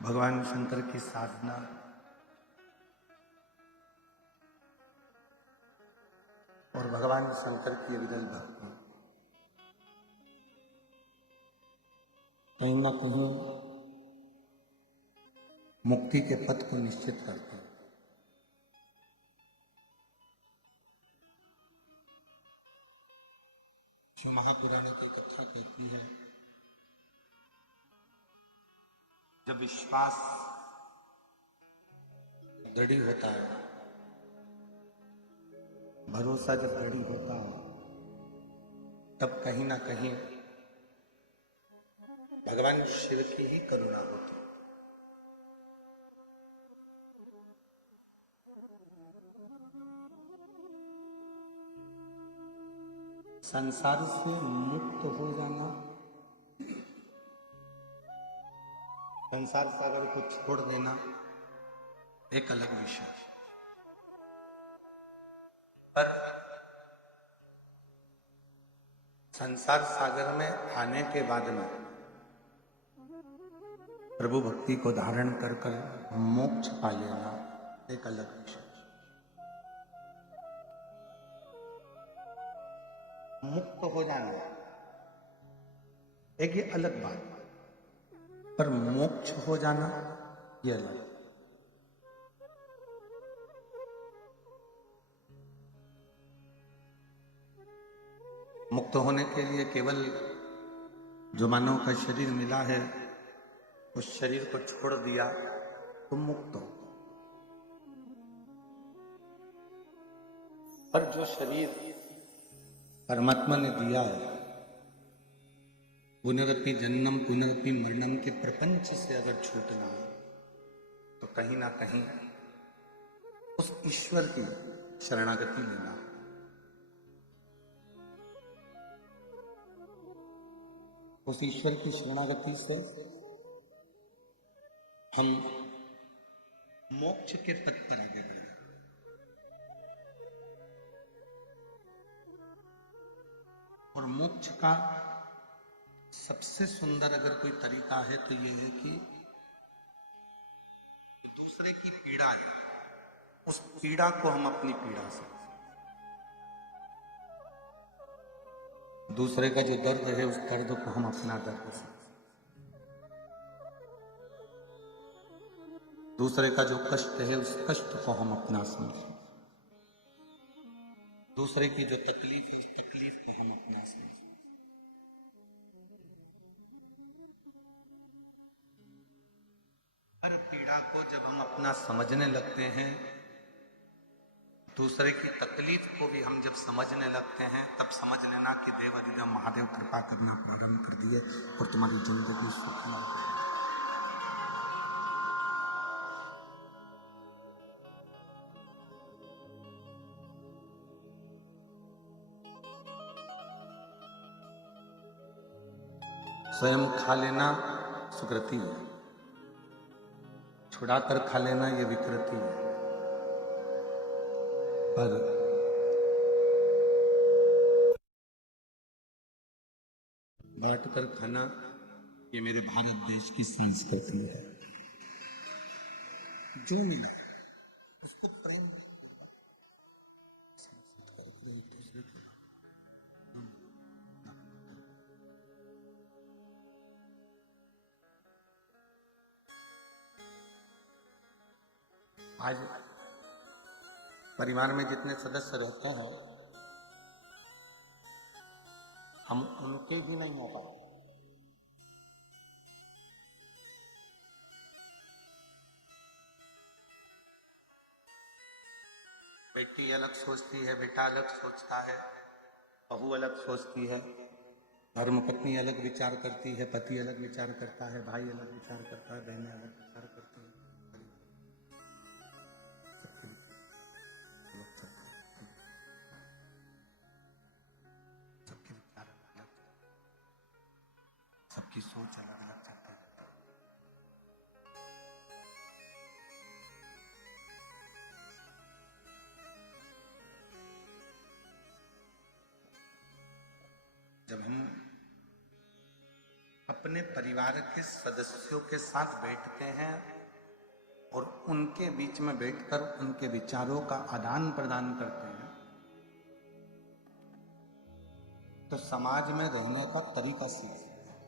भगवान शंकर की साधना और भगवान शंकर की विरल भक्ति कहीं ना कहीं मुक्ति के पथ को निश्चित करते हैं। जो महापुराण की कथा कहती है, जब विश्वास दृढ़ होता है, भरोसा जब दृढ़ होता है, तब कहीं ना कहीं भगवान शिव की ही करुणा होती है। संसार से मुक्त हो जाना, संसार सागर को छोड़ देना एक अलग विषय है। पर संसार सागर में आने के बाद में प्रभु भक्ति को धारण कर कर मोक्ष पा लेना एक अलग विषय है। मुक्त हो जाना एक ये अलग बात, पर मोक्ष हो जाना ये अलग। मुक्त होने के लिए केवल जो मानव का शरीर मिला है उस शरीर को छोड़ दिया तो मुक्त हो। पर जो शरीर परमात्मा ने दिया है, पुनरपि जन्म पुनरपि मरणम के प्रपंच से अगर छूटना है तो कहीं ना कहीं उस ईश्वर की शरणागति लेना। उस ईश्वर की शरणागति से हम मोक्ष के पथ पर आगे बढ़े। और मोक्ष का सबसे सुंदर अगर कोई तरीका है तो यह है कि दूसरे की पीड़ा है, उस पीड़ा को हम अपनी पीड़ा से, दूसरे का जो दर्द है उस दर्द को हम अपना दर्द से, दूसरे का जो कष्ट है उस कष्ट को हम अपना समझें, दूसरे की जो तकलीफ है उस तकलीफ को हम अपना समझें। हर पीड़ा को जब हम अपना समझने लगते हैं, दूसरे की तकलीफ को भी हम जब समझने लगते हैं, तब समझ लेना कि देवाधिदेव महादेव कृपा करना प्रारंभ कर दिए और तुम्हारी जिंदगी सुखमय हो गई। स्वयं खा लेना सुकृति है, छुड़ाकर खा लेना ये विकृति है। पर बांट कर खाना ये मेरे भारत देश की संस्कृति है। जो मिला उसको प्रेम आज परिवार में जितने सदस्य रहते हैं, हम उनके भी नहीं हो पाते। बेटी अलग सोचती है, बेटा अलग सोचता है, बहू अलग सोचती है, धर्मपत्नी अलग विचार करती है, पति अलग विचार करता है, भाई अलग विचार करता है, बहनें अलग विचार करती है। सबके विचार अलग, सबकी सोच अलग अलग चलती रहती है। जब हम अपने परिवार के सदस्यों के साथ बैठते हैं और उनके बीच में बैठकर उनके विचारों का आदान प्रदान करते हैं, तो समाज में रहने का तरीका सीखते हैं।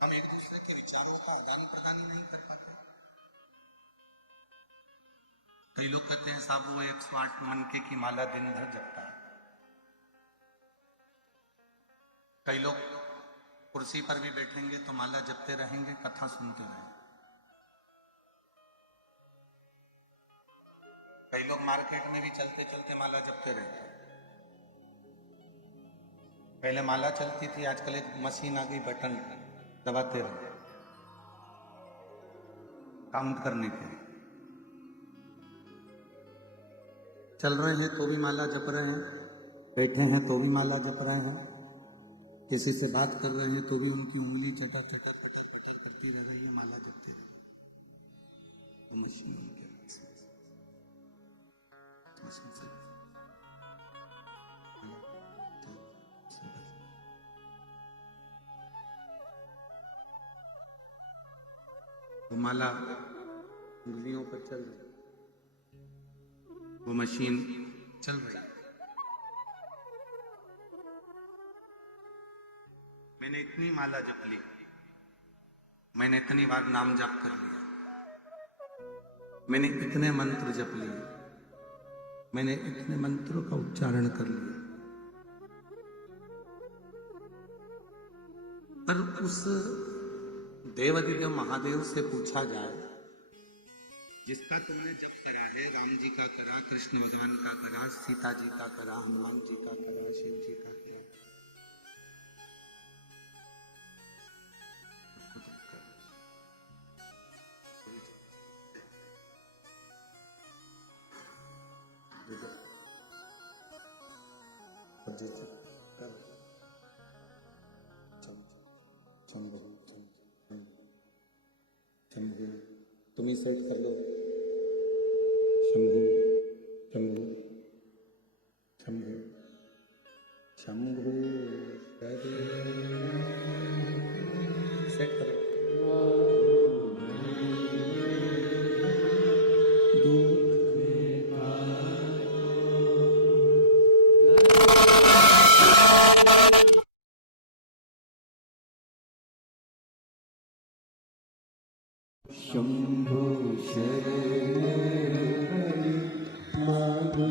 हम एक दूसरे के विचारों का आदान प्रदान ही नहीं कर पाते। कई लोग कहते हैं साहब वो 108 मनके की माला दिन भर जपता है। कई लोग कुर्सी पर भी बैठेंगे तो माला जपते रहेंगे, कथा सुनते रहेंगे। कई लोग मार्केट में भी चलते चलते माला जपते रहते हैं। पहले माला चलती थी, आजकल एक मशीन आ गई, बटन दबाते रहे काउंट करने के लिए। चल रहे हैं तो भी माला जप रहे हैं, बैठे हैं तो भी माला जप रहे हैं, किसी से बात कर रहे हैं तो भी उनकी उंगली चटर चटर चटर चटर करती रह रही है, माला जपते रहे। वो मशीन उनके मशीन से वो माला उंगलियों पर चल रही, वो मशीन चल रही। मैंने इतनी माला जप ली, मैंने इतनी बार नाम जप कर लिया, मैंने इतने मंत्र जप लिए, मैंने इतने मंत्रों का उच्चारण कर लिया, पर उस देवादिदेव महादेव से पूछा जाए जिसका तुमने जप करा है, राम जी का करा, कृष्ण भगवान का करा, सीता जी का करा, हनुमान जी का करा, शिव जी का करा, तुम ही सेट कर लो। शंभु शंभु शंभु शंभु सेट करो। शंभो शरण मांगो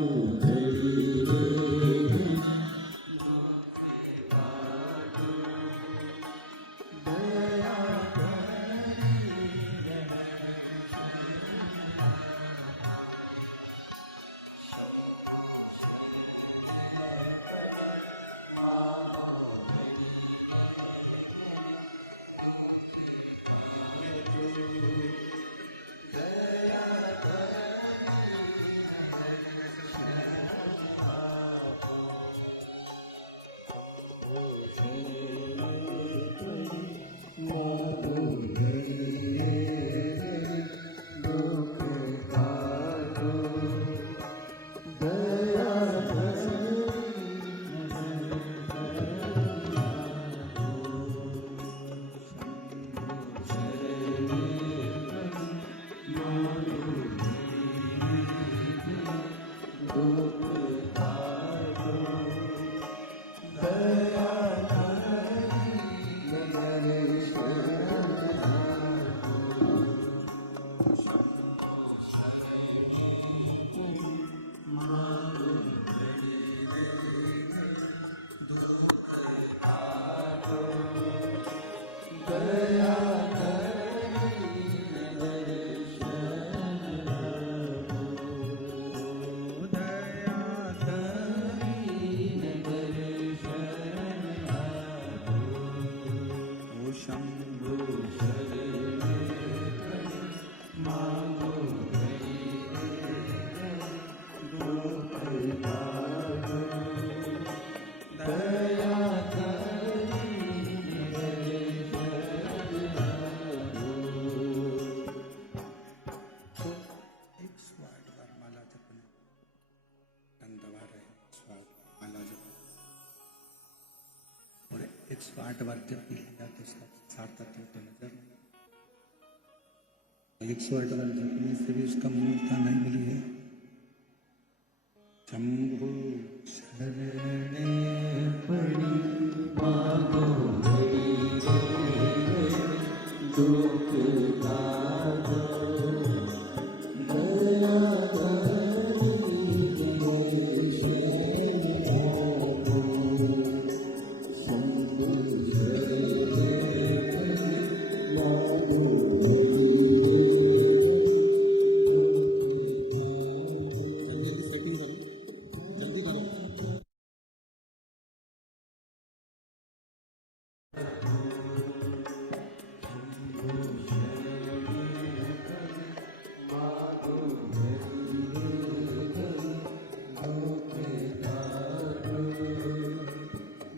दबा रहे स्वाद 108 बार जब भी लिया तो उसका सार तत्व तो नजर नहीं। 108 बार जपने से भी उसका मूर्ता नहीं मिली है। शंभु शरणे पड़ी मागो दुख दाता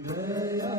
दया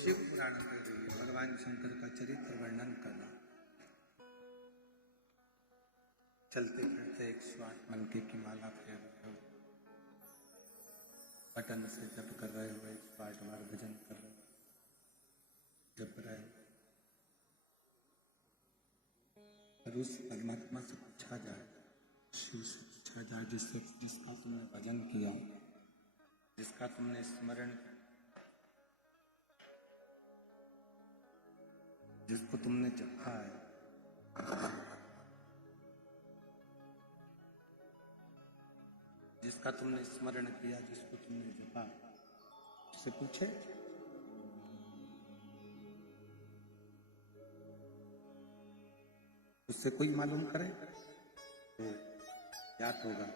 शिव पुराण कर रही है, भगवान शंकर का चरित्र वर्णन करना। चलते फिरते 108 मनके की माला फेर रहे हो, बटन से जप कर रहे हो, 108 बार भजन कर रहे हो, जप रहे हो। और उस परमात्मा से पूछा जाए, शिव से पूछा जाए जिसका तुमने भजन किया, जिसका तुमने स्मरण किया, जिसको तुमने जपा है, जिसका तुमने स्मरण किया, जिसको तुमने जपा, उससे पूछे उससे कोई मालूम करे तो याद होगा।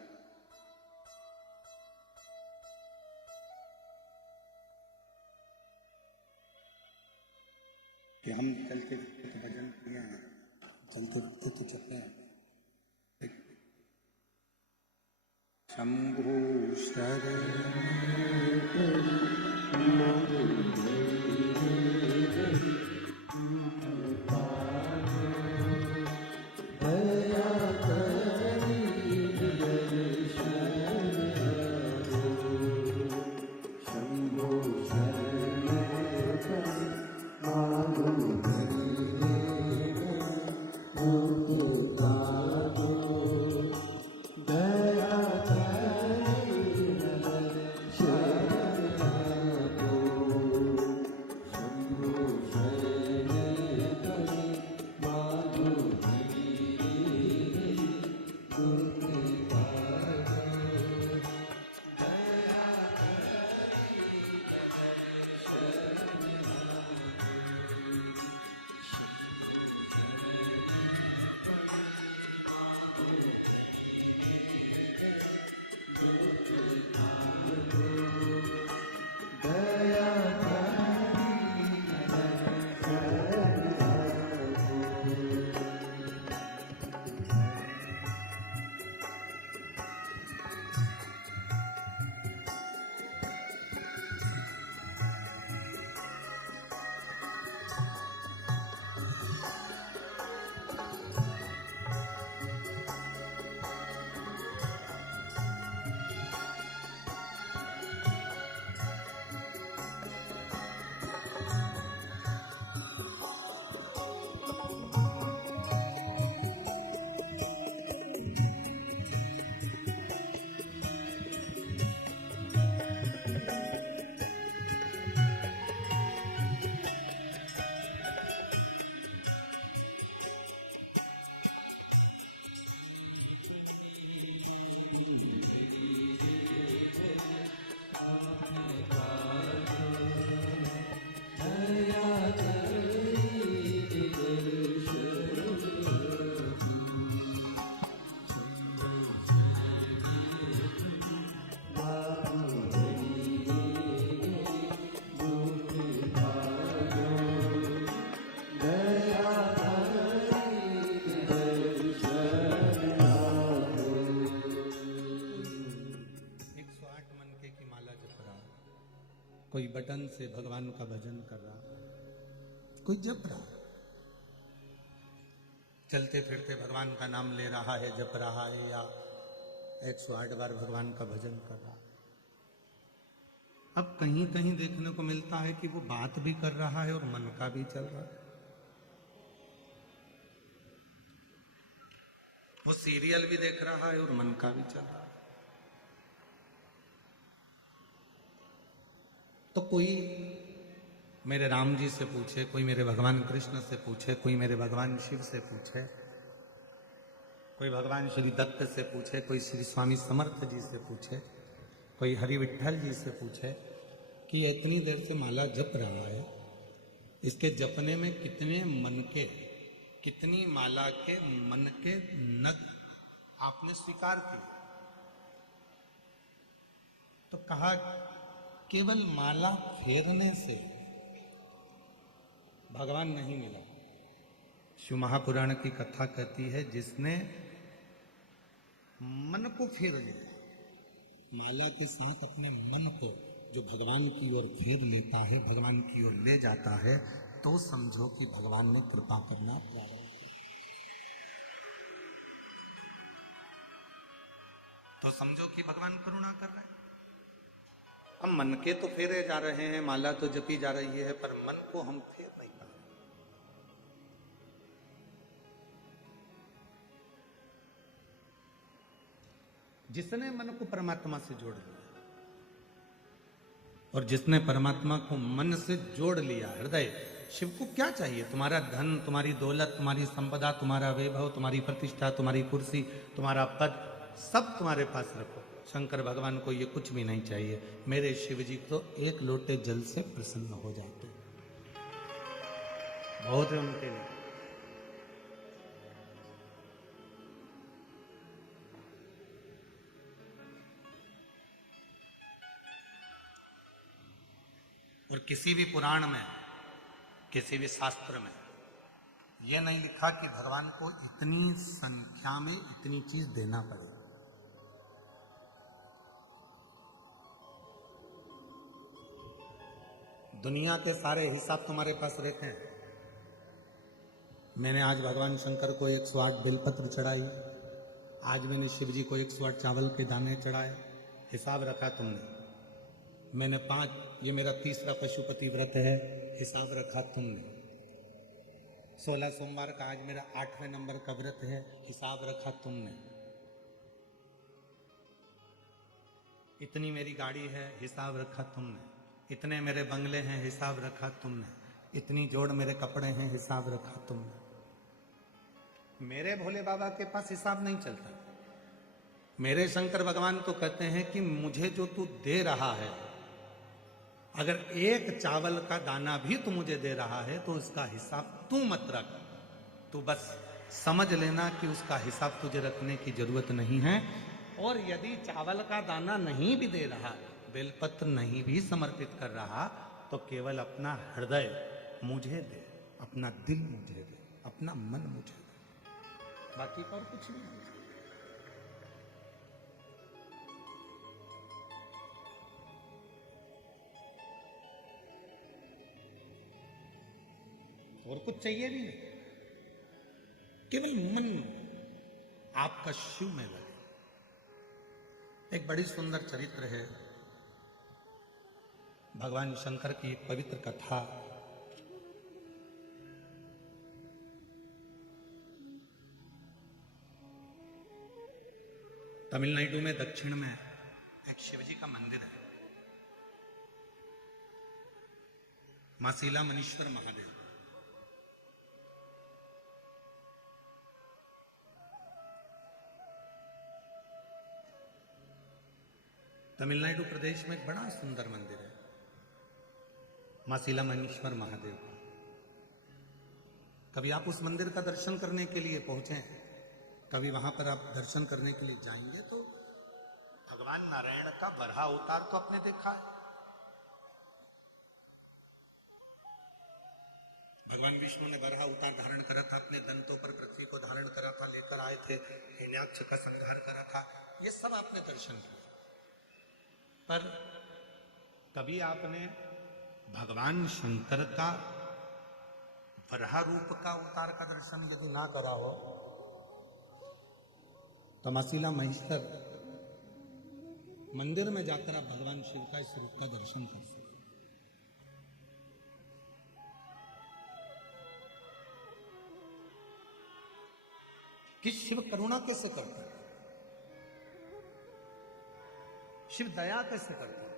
कि हम चलते फिरते तो भजन किए हैं, चलते फिरते तो जपे हैं। शंभु दया कोई बटन से भगवान का भजन कर रहा, कोई जप रहा, चलते फिरते भगवान का नाम ले रहा है, जप रहा है, या 108 बार भगवान का भजन कर रहा। अब कहीं कहीं देखने को मिलता है कि वो बात भी कर रहा है और मन का भी चल रहा है। वो सीरियल भी देख रहा है और मन का भी चल रहा है। तो कोई मेरे राम जी से पूछे, कोई मेरे भगवान कृष्ण से पूछे, कोई मेरे भगवान शिव से पूछे, कोई भगवान श्री दत्त से पूछे, कोई श्री स्वामी समर्थ जी से पूछे, कोई हरि विठल जी से पूछे कि ये इतनी देर से माला जप रहा है, इसके जपने में कितने मन के, कितनी माला के मन के नग आपने स्वीकार किए? तो कहा केवल माला फेरने से भगवान नहीं मिला। शिव महापुराण की कथा कहती है जिसने मन को फेर लिया, माला के साथ अपने मन को जो भगवान की ओर फेर लेता है, भगवान की ओर ले जाता है, तो समझो कि भगवान ने कृपा करना प्रारंभ किया। तो समझो कि भगवान करुणा कर रहे हैं। हम मन के तो फेरे जा रहे हैं, माला तो जपी जा रही है, पर मन को हम फेर नहीं पा रहे। जिसने मन को परमात्मा से जोड़ लिया और जिसने परमात्मा को मन से जोड़ लिया, हृदय, शिव को क्या चाहिए? तुम्हारा धन, तुम्हारी दौलत, तुम्हारी संपदा, तुम्हारा वैभव, तुम्हारी प्रतिष्ठा, तुम्हारी कुर्सी, तुम्हारा पद, सब तुम्हारे पास रखो। शंकर भगवान को ये कुछ भी नहीं चाहिए। मेरे शिव जी तो एक लोटे जल से प्रसन्न हो जाते, बहुत है उनके लिए। और किसी भी पुराण में, किसी भी शास्त्र में यह नहीं लिखा कि भगवान को इतनी संख्या में इतनी चीज देना पड़े। दुनिया के सारे हिसाब तुम्हारे पास रहते हैं। मैंने आज भगवान शंकर को 108 बेलपत्र चढ़ाई, आज मैंने शिव जी को 108 चावल के दाने चढ़ाए, हिसाब रखा तुमने। मैंने 5, ये मेरा तीसरा पशुपति व्रत है, हिसाब रखा तुमने। 16 सोमवार का आज मेरा 8वें नंबर का व्रत है, हिसाब रखा तुमने। इतनी मेरी गाड़ी है, हिसाब रखा तुमने। इतने मेरे बंगले हैं, हिसाब रखा तुमने। इतनी जोड़ मेरे कपड़े हैं, हिसाब रखा तुमने। मेरे भोले बाबा के पास हिसाब नहीं चलता। मेरे शंकर भगवान तो कहते हैं कि मुझे जो तू दे रहा है, अगर एक चावल का दाना भी तू मुझे दे रहा है तो उसका हिसाब तू मत रख। तू बस समझ लेना कि उसका हिसाब तुझे रखने की जरूरत नहीं है। और यदि चावल का दाना नहीं भी दे रहा, बेलपत्र नहीं भी समर्पित कर रहा, तो केवल अपना हृदय मुझे दे, अपना दिल मुझे दे, अपना मन मुझे दे, बाकी और कुछ नहीं। और कुछ चाहिए भी नहीं, केवल मन आपका शिव में लगे। एक बड़ी सुंदर चरित्र है भगवान शंकर की, एक पवित्र कथा। तमिलनाडु में दक्षिण में एक शिवजी का मंदिर है, मासीला मनीश्वर महादेव। तमिलनाडु प्रदेश में एक बड़ा सुंदर मंदिर है, मासीला मनीश्वर महादेव का। कभी आप उस मंदिर का दर्शन करने के लिए पहुंचे, कभी वहां पर आप दर्शन करने के लिए जाएंगे तो भगवान नारायण का बरहा अवतार तो आपने देखा है। भगवान विष्णु ने बरहा अवतार धारण करा था, अपने दंतों पर पृथ्वी को धारण करा था, लेकर आए थे, हिरण्याक्ष का संहार करा था, ये सब आपने दर्शन किया। पर कभी आपने भगवान शंकर का वराह रूप का अवतार का दर्शन यदि ना करा हो तो मसीला महेश्वर मंदिर में जाकर आप भगवान शिव का इस रूप का दर्शन कर सकते। कि शिव करुणा कैसे करता है, शिव दया कैसे करता है।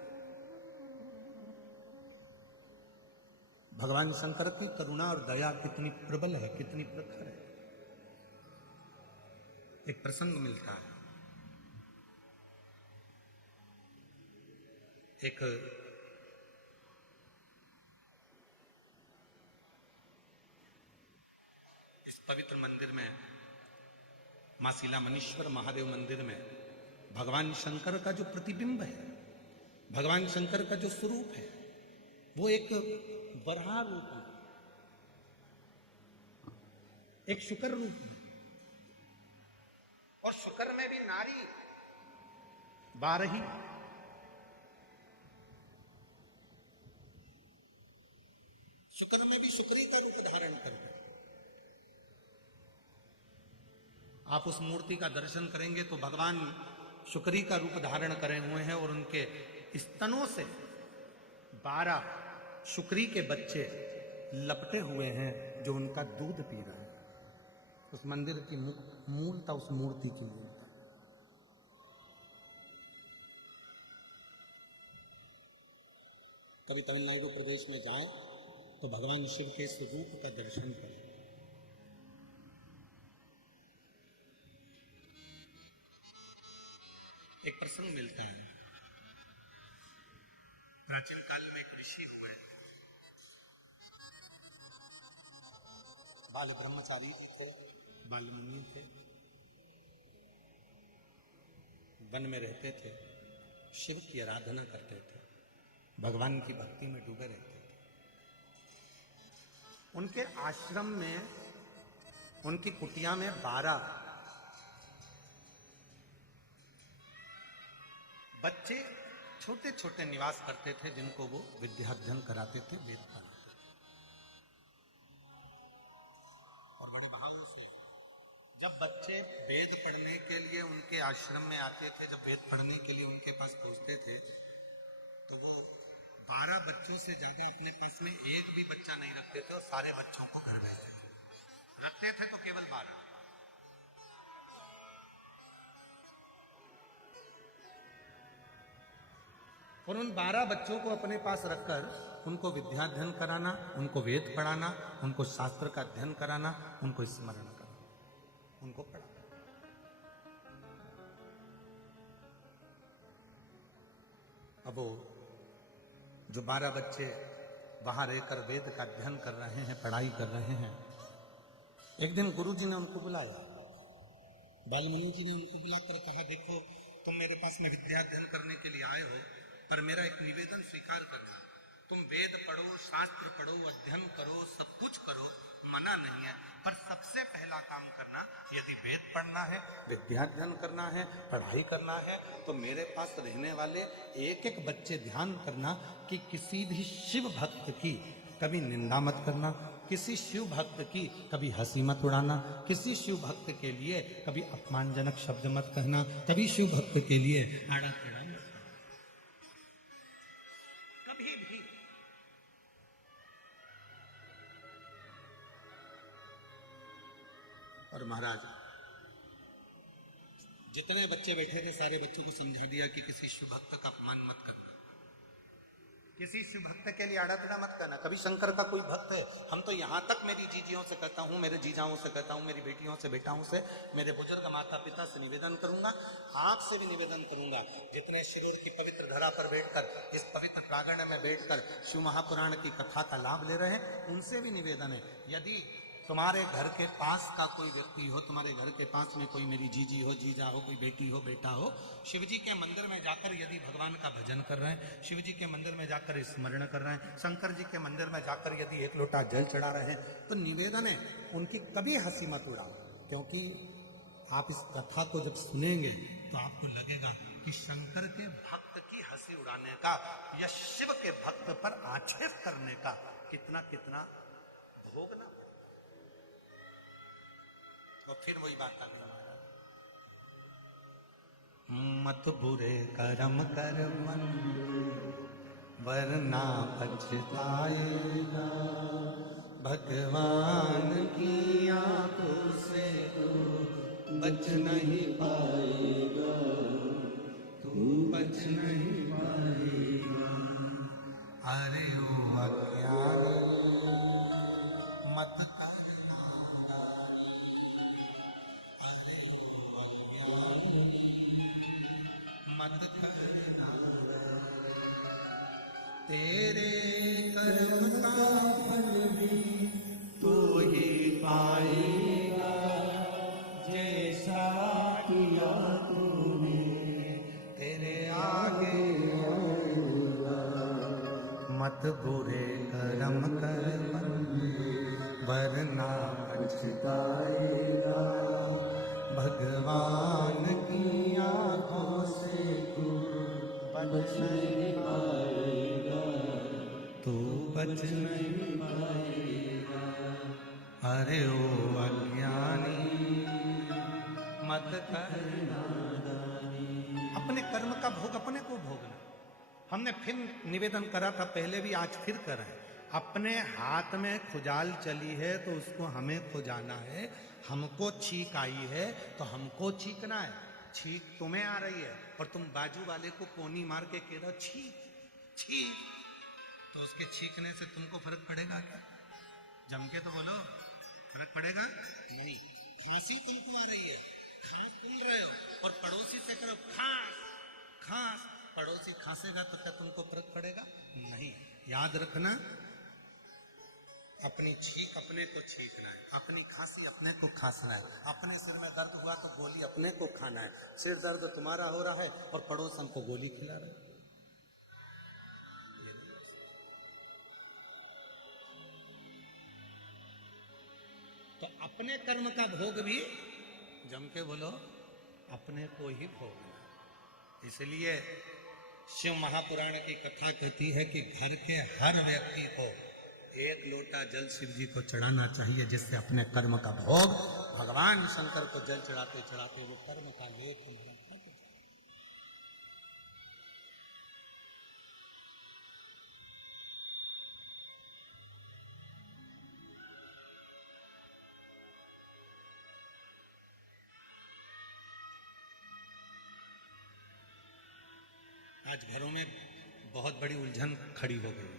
भगवान शंकर की करुणा और दया कितनी प्रबल है, कितनी प्रखर है। एक प्रसंग मिलता है, एक इस पवित्र मंदिर में मासीला मनीश्वर महादेव मंदिर में भगवान शंकर का जो प्रतिबिंब है, भगवान शंकर का जो स्वरूप है, वो एक वराह रूप में, एक शुकर रूप में, और शुकर में भी नारी 12 शुक्र में भी शुक्री का रूप धारण करते। आप उस मूर्ति का दर्शन करेंगे तो भगवान शुक्री का रूप धारण करे हुए हैं और उनके स्तनों से 12 शुक्री के बच्चे लपटे हुए हैं जो उनका दूध पी रहे हैं। उस मंदिर की मूलता, उस मूर्ति की मूलता। कभी तमिलनाडु प्रदेश में जाएं तो भगवान शिव के स्वरूप का दर्शन करें। एक प्रसंग मिलता है, प्राचीन काल में एक ऋषि हुए, बाल ब्रह्मचारी जी थे, बाल मुनि थे, वन में रहते थे, शिव की आराधना करते थे, भगवान की भक्ति में डूबे रहते थे। उनके आश्रम में, उनकी कुटिया में 12 बच्चे छोटे छोटे निवास करते थे जिनको वो विद्याध्ययन कराते थे, वेद पढ़ाते थे। और बड़े भाव से जब बच्चे वेद पढ़ने के लिए उनके आश्रम में आते थे, जब वेद पढ़ने के लिए उनके पास पहुंचते थे तो वो 12 बच्चों से ज्यादा अपने पास में एक भी बच्चा नहीं रखते थे और सारे बच्चों को घर भेजते थे। रखते थे तो केवल 12। और उन 12 बच्चों को अपने पास रखकर उनको विद्याध्ययन कराना, उनको वेद पढ़ाना, उनको शास्त्र का अध्ययन कराना, उनको स्मरण कराना, उनको पढ़ाना। अब वो जो 12 बच्चे वहां रहकर वेद का अध्ययन कर रहे हैं, पढ़ाई कर रहे हैं, एक दिन गुरुजी ने उनको बुलाया, बालमुनि जी ने उनको बुलाकर कहा, देखो तुम मेरे पास में विद्याध्ययन करने के लिए आए हो, पर मेरा एक निवेदन स्वीकार करना। तुम वेद पढ़ो, शास्त्र पढ़ो, अध्ययन करो, सब कुछ करो, मना नहीं है, पर सबसे पहला काम करना, यदि वेद पढ़ना है, विद्याध्ययन करना है, पढ़ाई करना है, तो मेरे पास रहने वाले एक एक बच्चे ध्यान करना कि किसी भी शिव भक्त की कभी निंदा मत करना, किसी शिव भक्त की कभी हंसी मत उड़ाना, किसी शिव भक्त के लिए कभी अपमानजनक शब्द मत कहना, कभी शिव भक्त के लिए आड़ा टेढ़ा मत करना, कभी भी। और महाराज जितने बच्चे बैठे थे सारे बच्चों को समझा दिया कि किसी शिव भक्त का अपमान मत करना, किसी शिव भक्त के लिए आड़ा टेढ़ा मत करना। कभी शंकर का कोई भक्त है, हम तो यहाँ तक मेरी जीजियों से कहता हूँ, मेरे जीजाओं से कहता हूँ, मेरी बेटियों से, बेटाओं से, मेरे बुजुर्ग माता पिता से निवेदन करूंगा, आपसे भी निवेदन करूंगा, जितने शिरूर की पवित्र धरा पर बैठकर, इस पवित्र प्रांगण में बैठकर शिव महापुराण की कथा का लाभ ले रहे हैं, उनसे भी निवेदन है, यदि तुम्हारे घर के पास का कोई व्यक्ति हो, तुम्हारे घर के पास में कोई मेरी जीजी हो, जीजा हो, कोई बेटी हो, बेटा हो, शिव जी के मंदिर में जाकर यदि भगवान का भजन कर रहे हैं, शिव जी के मंदिर में जाकर स्मरण कर रहे हैं, शंकर जी के मंदिर में जाकर यदि एक लोटा जल चढ़ा रहे हैं, तो निवेदन है उनकी कभी हंसी मत उड़ाओ, क्योंकि आप इस कथा को जब सुनेंगे तो आपको लगेगा कि शंकर के भक्त की हंसी उड़ा चुराने का या शिव के भक्त पर आक्षेप करने का कितना कितना भोगना। और फिर वही बात आ गई महाराज, मत बुरे कर्म कर मन वरना पछताएगा, भगवान की आंखों से तू बच नहीं पाएगा, तू बच नहीं पाएगा। अरे ओ अज्ञानी मत करना दानी, अरे ओ अज्ञानी मत करना, तेरे कर्म का फल भी तू ही पाएगा, जैसा किया तूने तेरे आगे आएगा। मत बुरे कर्म कर वरना पछताएगा, भगवान की आंखों से तू बच नहीं पाएगा, तू बच नहीं पाएगा। अरे ओ अज्ञानी मत करना दानी। अपने कर्म का भोग अपने को भोगना। हमने फिर निवेदन करा था पहले भी, आज फिर करें। अपने हाथ में खुजाल चली है तो उसको हमें खुजाना है। हमको छींक आई है तो हमको छींकना है। छींक तुम्हें आ रही है और तुम बाजू वाले को कोनी मार के कह रहे हो छींक छींक, तो उसके छींकने से तुमको फर्क पड़ेगा क्या? जम के तो बोलो, फर्क पड़ेगा नहीं। खांसी तुमको आ रही है, खांस तुम रहे हो और पड़ोसी से करो खांस खांस, पड़ोसी खांसेगा तो क्या तुमको फर्क पड़ेगा? नहीं। याद रखना, अपनी छींक अपने को छींकना है, अपनी खांसी अपने को खांसना है, अपने सिर में दर्द हुआ तो गोली अपने को खाना है। सिर दर्द तुम्हारा हो रहा है और पड़ोसन को गोली खिला रहे हो। तो अपने कर्म का भोग भी जम के बोलो अपने को ही भोगना। इसलिए शिव महापुराण की कथा कहती है कि घर के हर व्यक्ति को एक लोटा जल शिव जी को चढ़ाना चाहिए, जिससे अपने कर्म का भोग भगवान शंकर को जल चढ़ाते चढ़ाते वो कर्म का लेप हमारा खत्म हो जाए। आज घरों में बहुत बड़ी उलझन खड़ी हो गई।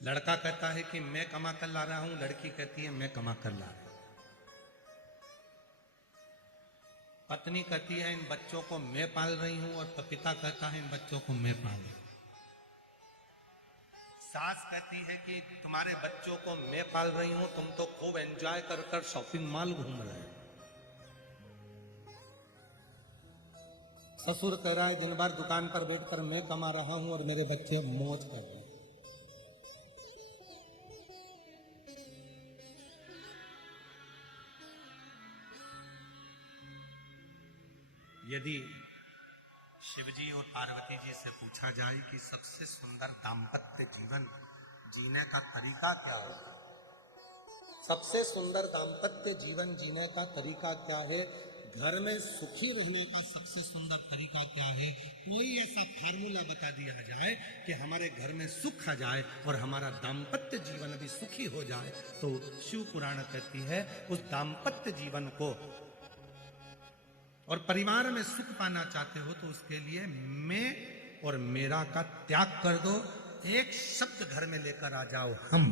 लड़का कहता है कि मैं कमा कर ला रहा हूं, लड़की कहती है मैं कमा कर ला रहा हूं। पत्नी कहती है इन बच्चों को मैं पाल रही हूं, और पिता कहता है इन बच्चों को मैं पाल रही हूं। सास कहती है कि तुम्हारे बच्चों को मैं पाल रही हूं, तुम तो खूब एंजॉय कर कर शॉपिंग मॉल घूम रहे हो। ससुर कह रहा है दिन भर दुकान पर बैठकर मैं कमा रहा हूं और मेरे बच्चे मौज कर रहे हैं। यदि शिवजी और पार्वती जी से पूछा जाए कि सबसे सुंदर दाम्पत्य जीवन जीने का तरीका क्या है, सबसे सुंदर दाम्पत्य जीवन जीने का तरीका क्या है, घर में सुखी रहने का सबसे सुंदर तरीका क्या है, कोई ऐसा फार्मूला बता दिया जाए कि हमारे घर में सुख आ जाए और हमारा दाम्पत्य जीवन भी सुखी हो जाए, तो शिव पुराण कहती है उस दाम्पत्य जीवन को और परिवार में सुख पाना चाहते हो तो उसके लिए मैं और मेरा का त्याग कर दो। एक शब्द घर में लेकर आ जाओ, हम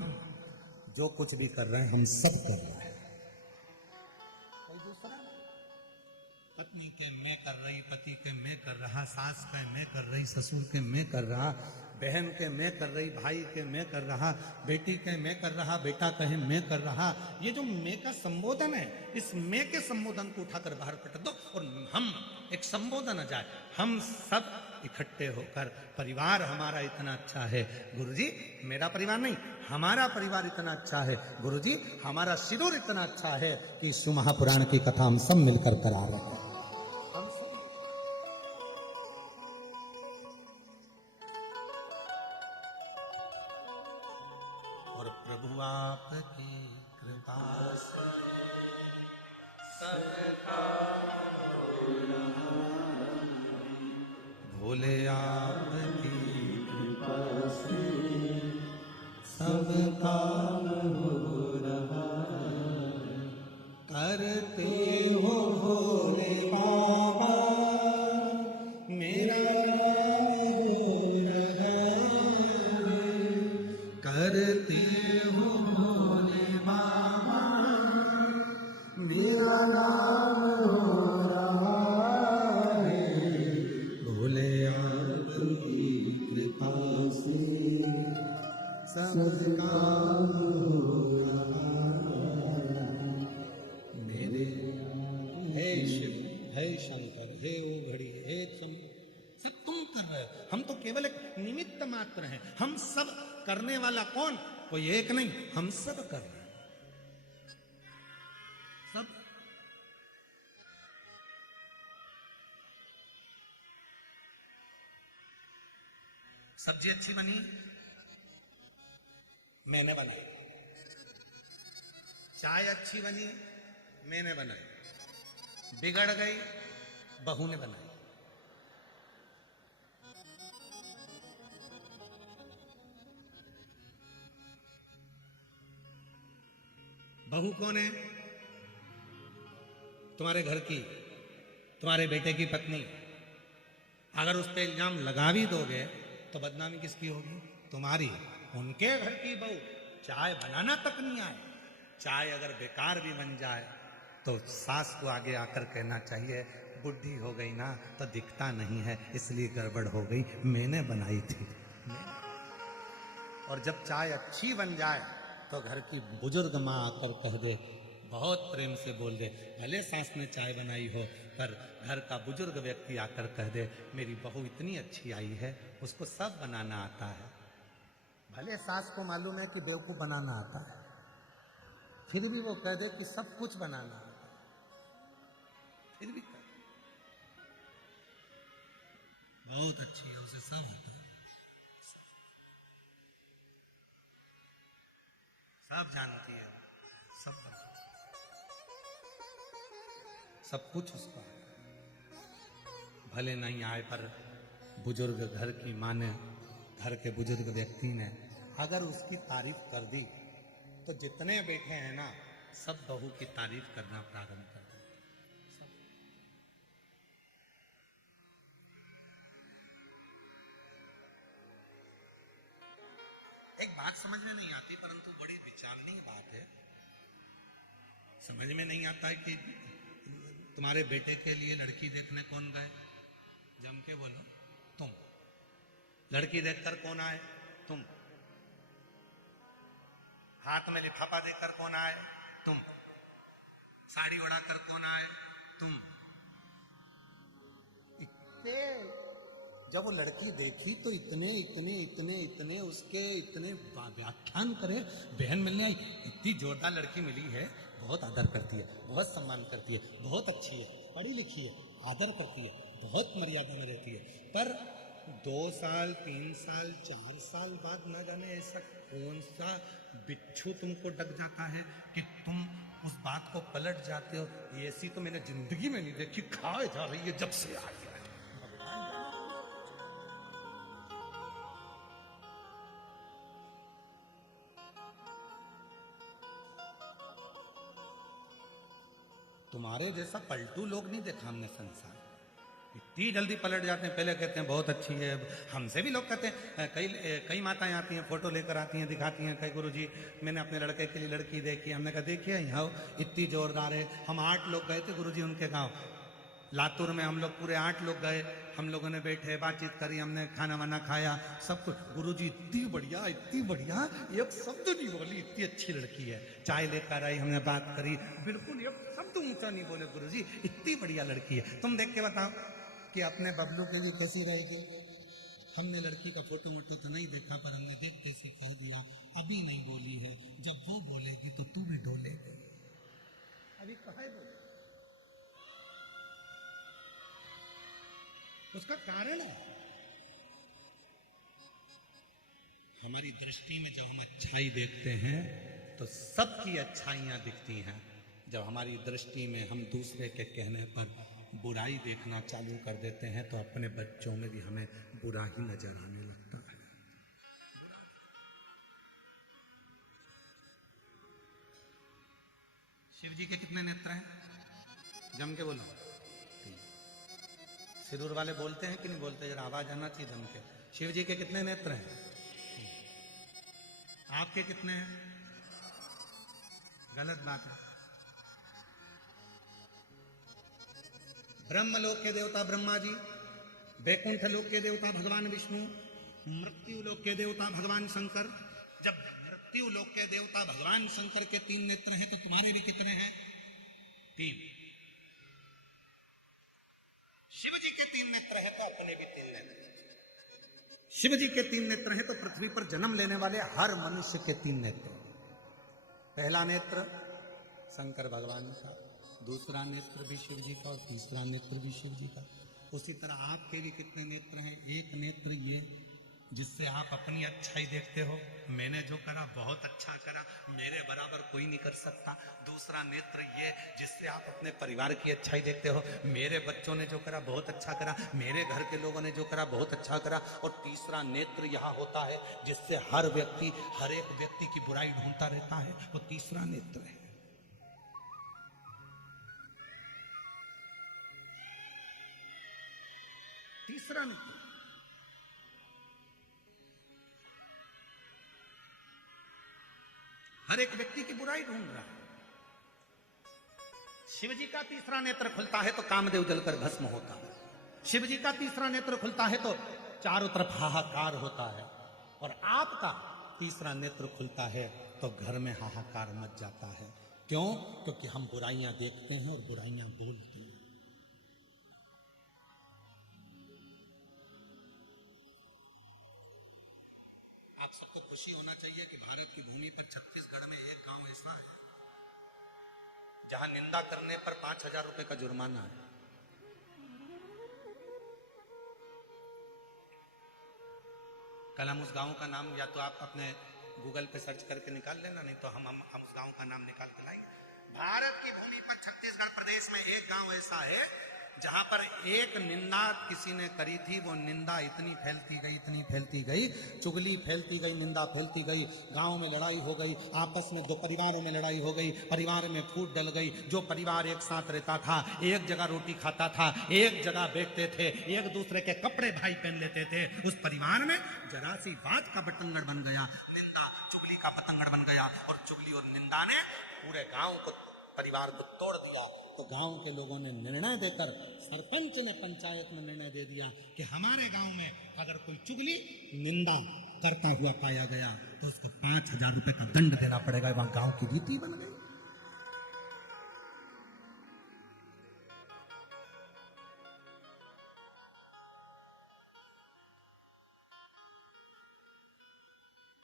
जो कुछ भी कर रहे हैं हम सब कर रहे हैं। कोई दूसरा पत्नी के मैं कर रही, पति के मैं कर रहा, सास के मैं कर रही, ससुर के मैं कर रहा, बहन के मैं कर रही, भाई के मैं कर रहा, बेटी के मैं कर रहा, बेटा कहे मैं कर रहा। ये जो मैं का संबोधन है, इस मैं के संबोधन को उठाकर बाहर पटक दो और हम एक संबोधन आ जाए, हम सब इकट्ठे होकर परिवार हमारा इतना अच्छा है गुरुजी, मेरा परिवार नहीं हमारा परिवार इतना अच्छा है गुरुजी, हमारा शिविर इतना अच्छा है कि शिव महापुराण की कथा हम सब मिलकर करा रहे हैं। और प्रभु आपकी कृपा से सबका भोले आपकी कृपा से सब काम हो रहा करते हो भोले बाबा मेरा करते हो भोले बाबा मेरा नाम हो रहा है भोले आपकी कृपा से सब काम हो रहा मेरे हे शिव हे शंकर हे ओ घड़ी हे सब तुम कर रहे हो हम तो केवल एक निमित्त मात्र हैं हम सब करने वाला कौन कोई एक नहीं हम सब कर रहे हैं सब सब्जी अच्छी बनी मैंने बनाई चाय अच्छी बनी मैंने बनाई बिगड़ गई बहू ने बनाई बहू कौन है तुम्हारे घर की तुम्हारे बेटे की पत्नी अगर उस पर इल्जाम लगा भी दोगे तो बदनामी किसकी होगी तुम्हारी उनके घर की बहू चाय बनाना तक नहीं आए चाय अगर बेकार भी बन जाए तो सास को आगे आकर कहना चाहिए बुढ़ी हो गई ना तो दिखता नहीं है इसलिए गड़बड़ हो गई मैंने बनाई थी और जब चाय अच्छी बन जाए तो घर की बुजुर्ग माँ आकर कह दे बहुत प्रेम से बोल दे भले सास ने चाय बनाई हो पर घर का बुजुर्ग व्यक्ति आकर कह दे मेरी बहू इतनी अच्छी आई है उसको सब बनाना आता है भले सास को मालूम है कि बेवकूफ बनाना आता है फिर भी वो कह दे कि सब कुछ बनाना आता है फिर भी कह दे बहुत अच्छी है उसे सब आता है सब जानती है सब सब कुछ उसका है भले नहीं आए पर बुजुर्ग घर की माँ ने घर के बुजुर्ग व्यक्ति ने अगर उसकी तारीफ कर दी तो जितने बैठे हैं ना सब बहू की तारीफ करना प्रारंभ कर दें एक बात समझ में नहीं आती परंतु बड़ी विचारणीय बात है समझ में नहीं आता है कि तुम्हारे बेटे के लिए लड़की देखने कौन गए जम के बोलो तुम लड़की देखकर कौन आए तुम हाथ में लिफाफा देकर कौन आए तुम साड़ी उड़ाकर कौन आए तुम इतने जब वो लड़की देखी तो इतने इतने इतने इतने उसके इतने व्याख्यान करे बहन मिलने आई इतनी जोरदार लड़की मिली है बहुत आदर करती है बहुत सम्मान करती है बहुत अच्छी है पढ़ी लिखी है आदर करती है बहुत मर्यादा में रहती है पर 2 साल 3 साल 4 साल बाद न जाने ऐसा कौन सा बिच्छू तुमको डक जाता है कि तुम उस बात को पलट जाते हो ऐसी तो मैंने जिंदगी में नहीं देखी खाए जा रही है जब से आ गया है तुम्हारे जैसा पलटू लोग नहीं देखा हमने संसार इतनी जल्दी पलट जाते हैं पहले कहते हैं बहुत अच्छी है हमसे भी लोग कहते हैं कई माताएं आती हैं फोटो लेकर आती हैं दिखाती हैं कई गुरुजी मैंने अपने लड़के के लिए लड़की देखी हमने कहा देखिए यहाँ इतनी जोरदार है हम 8 लोग गए थे गुरुजी उनके गांव लातूर में हम लोग पूरे 8 लोग गए हम लोगों ने बैठे बातचीत करी हमने खाना वाना खाया सब कुछ गुरुजी इतनी बढ़िया एक शब्द नहीं बोली इतनी अच्छी लड़की है चाय लेकर आई हमने बात करी बिल्कुल एक शब्द ऊंचा नहीं बोले गुरुजी इतनी बढ़िया लड़की है तुम देख के बताओ कि अपने बबलू के लिए कैसी रहेगी हमने लड़की का फोटो वोटो तो नहीं देखा पर हमने देखते ही कह दिया अभी नहीं बोली है जब वो बोलेगी तो तू भी डोलेगी अभी कहे बोले उसका कारण है हमारी दृष्टि में जब हम अच्छाई देखते हैं तो सबकी अच्छाइयाँ दिखती हैं। जब हमारी दृष्टि में हम दूसरे के कहने पर बुराई देखना चालू कर देते हैं तो अपने बच्चों में भी हमें बुरा ही नजर आने लगता है। शिव जी के कितने नेत्र हैं? जम के बोलो। सिरूर वाले बोलते हैं कि नहीं बोलते? जरा आवाज आना चाहिए जम के। शिव जी के कितने नेत्र हैं? आपके कितने हैं? गलत बात है। ब्रह्मलोक के देवता ब्रह्मा जी, वैकुंठ लोक के देवता भगवान विष्णु, मृत्यु लोक के देवता भगवान शंकर। जब मृत्यु लोक के देवता भगवान शंकर के 3 नेत्र हैं तो तुम्हारे भी कितने हैं? 3। शिव जी के 3 नेत्र है तो अपने भी 3 नेत्र। शिव जी के 3 नेत्र है तो पृथ्वी पर जन्म लेने वाले हर मनुष्य के 3 नेत्र। पहला नेत्र शंकर भगवान का, दूसरा नेत्र भी शिव जी का और तीसरा नेत्र भी शिव जी का। उसी तरह आपके भी कितने नेत्र हैं? एक नेत्र ये जिससे आप अपनी अच्छाई देखते हो, मैंने जो करा बहुत अच्छा करा, मेरे बराबर कोई नहीं कर सकता। दूसरा नेत्र ये जिससे आप अपने परिवार की अच्छाई देखते हो, मेरे बच्चों ने जो करा बहुत अच्छा करा, मेरे घर के लोगों ने जो करा बहुत अच्छा करा। और तीसरा नेत्र यहाँ होता है जिससे हर व्यक्ति, हर एक व्यक्ति की बुराई ढूंढता रहता है, वो तीसरा नेत्र है। तीसरा नेत्र हर एक व्यक्ति की बुराई ढूंढ रहा है। शिव जी का तीसरा नेत्र खुलता है तो कामदेव जलकर भस्म होता है। शिव जी का तीसरा नेत्र खुलता है तो चारों तरफ हाहाकार होता है। और आपका तीसरा नेत्र खुलता है तो घर में हाहाकार मच जाता है। क्यों? क्योंकि हम बुराइयां देखते हैं और बुराइयां बोलते हैं। आप सबको खुशी होना चाहिए कि भारत की भूमि पर छत्तीसगढ़ में एक गांव ऐसा है जहां निंदा करने पर 5,000 रुपए का जुर्माना है। कल हम उस गांव का नाम या तो आप अपने गूगल पे सर्च करके निकाल लेना, नहीं तो हम उस गांव का नाम निकाल के लाएंगे। भारत की भूमि पर छत्तीसगढ़ प्रदेश में एक गांव ऐसा है जहां पर एक निंदा किसी ने करी थी। वो निंदा इतनी फैलती गई, चुगली फैलती गई, निंदा फैलती गई। गांव में लड़ाई हो गई, आपस में 2 परिवारों में लड़ाई हो गई, परिवार में फूट डल गई। जो परिवार एक साथ रहता था, एक जगह रोटी खाता था, एक जगह बैठते थे, एक दूसरे के कपड़े भाई पहन लेते थे, उस परिवार में जरा सी बात का बतंगड़ बन गया, निंदा चुगली का बतंगड़ बन गया। और चुगली और निंदा ने पूरे गांव को, परिवार को तोड़ दिया। तो गांव के लोगों ने निर्णय देकर, सरपंच ने पंचायत में निर्णय दे दिया कि हमारे गांव में अगर कोई चुगली निंदा करता हुआ पाया गया तो उसको 5,000 रुपए का दंड देना पड़ेगा। वहां गांव की रीति बन गई।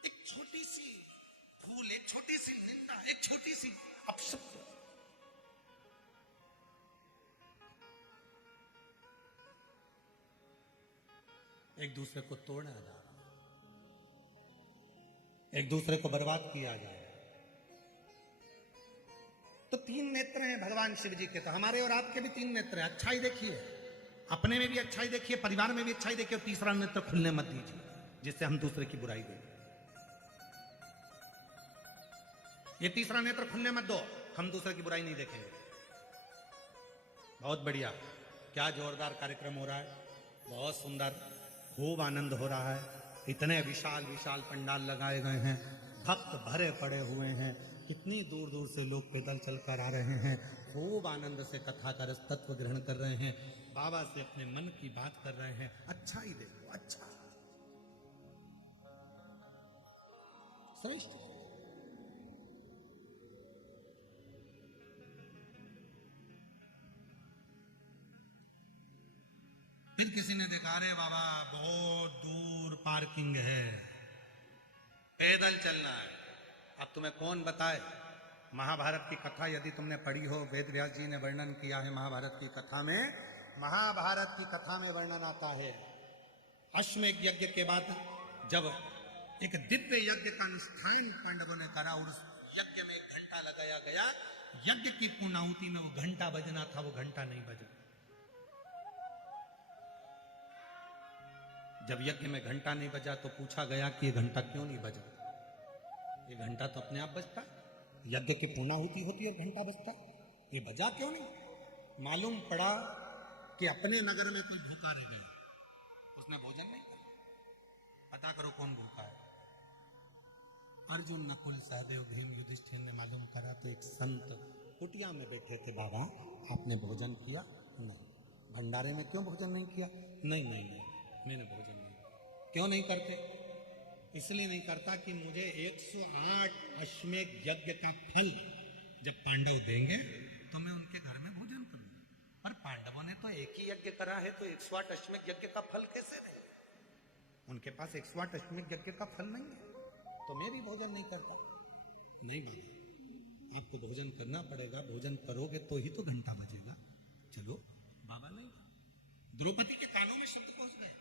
एक छोटी सी भूल, एक छोटी सी निंदा, एक छोटी सी अपशब्द, एक दूसरे को तोड़ा जा रहा, एक दूसरे को बर्बाद किया जा रहा। तो 3 नेत्र हैं भगवान शिव जी के। तो हमारे और आपके भी 3 नेत्र हैं। अच्छाई देखिए, अपने में भी अच्छाई देखिए, परिवार में भी अच्छाई देखिए। और तीसरा नेत्र खुलने मत दीजिए जिससे हम दूसरे की बुराई दें। ये तीसरा नेत्र खुलने मत दो, हम दूसरे की बुराई नहीं देखेंगे। बहुत बढ़िया, क्या जोरदार कार्यक्रम हो रहा है, बहुत सुंदर, खूब आनंद हो रहा है। इतने विशाल विशाल पंडाल लगाए गए हैं, भक्त भरे पड़े हुए हैं, कितनी दूर दूर से लोग पैदल चलकर आ रहे हैं, खूब आनंद से कथा का रस तत्व ग्रहण कर रहे हैं, बाबा से अपने मन की बात कर रहे हैं। अच्छा ही देखो, अच्छा श्रेष्ठ। फिर किसी ने देखा, अरे बाबा बहुत दूर पार्किंग है, पैदल चलना है। अब तुम्हें कौन बताए? महाभारत की कथा यदि तुमने पढ़ी हो, वेद व्यास जी ने वर्णन किया है महाभारत की कथा में। महाभारत की कथा में वर्णन आता है, अश्वमेध यज्ञ के बाद जब एक दिव्य यज्ञ का अनुष्ठान पांडवों ने करा और उस यज्ञ में 1 घंटा लगाया गया। यज्ञ की पूर्णाहुति में वो घंटा बजना था, वो घंटा नहीं बजा। जब यज्ञ में घंटा नहीं बजा तो पूछा गया कि ये घंटा क्यों नहीं बजा। ये घंटा तो अपने आप बजता, यज्ञ की पूर्णाहुति होती है, घंटा बजता, ये बजा क्यों नहीं। मालूम पड़ा कि अपने नगर में कोई भूखा रह गया, उसने भोजन नहीं करा। पता करो कौन भूखा है। अर्जुन, नकुल, सहदेव, भीम, युधिष्ठिर ने मालूम करा तो एक संत कुटिया में बैठे थे। बाबा आपने भोजन किया? नहीं। भंडारे में क्यों भोजन नहीं किया? नहीं नहीं नहीं, मैंने भोजन नहीं किया। क्यों नहीं करते? इसलिए नहीं करता कि मुझे 108 अश्वमेध यज्ञ का फल जब पांडव देंगे तो मैं उनके घर में भोजन करूंगा। पर पांडवों ने तो एक ही यज्ञ करा है, तो 108 अश्वमेध यज्ञ का फल कैसे देंगे? उनके पास 108 अश्वमेध यज्ञ का फल नहीं है, तो मैं भी भोजन नहीं करता। नहीं बाबा, आपको भोजन करना पड़ेगा, भोजन करोगे तो ही तो घंटा बजेगा। चलो बाबा नहीं। द्रौपदी के कानों में शब्द पहुंच गए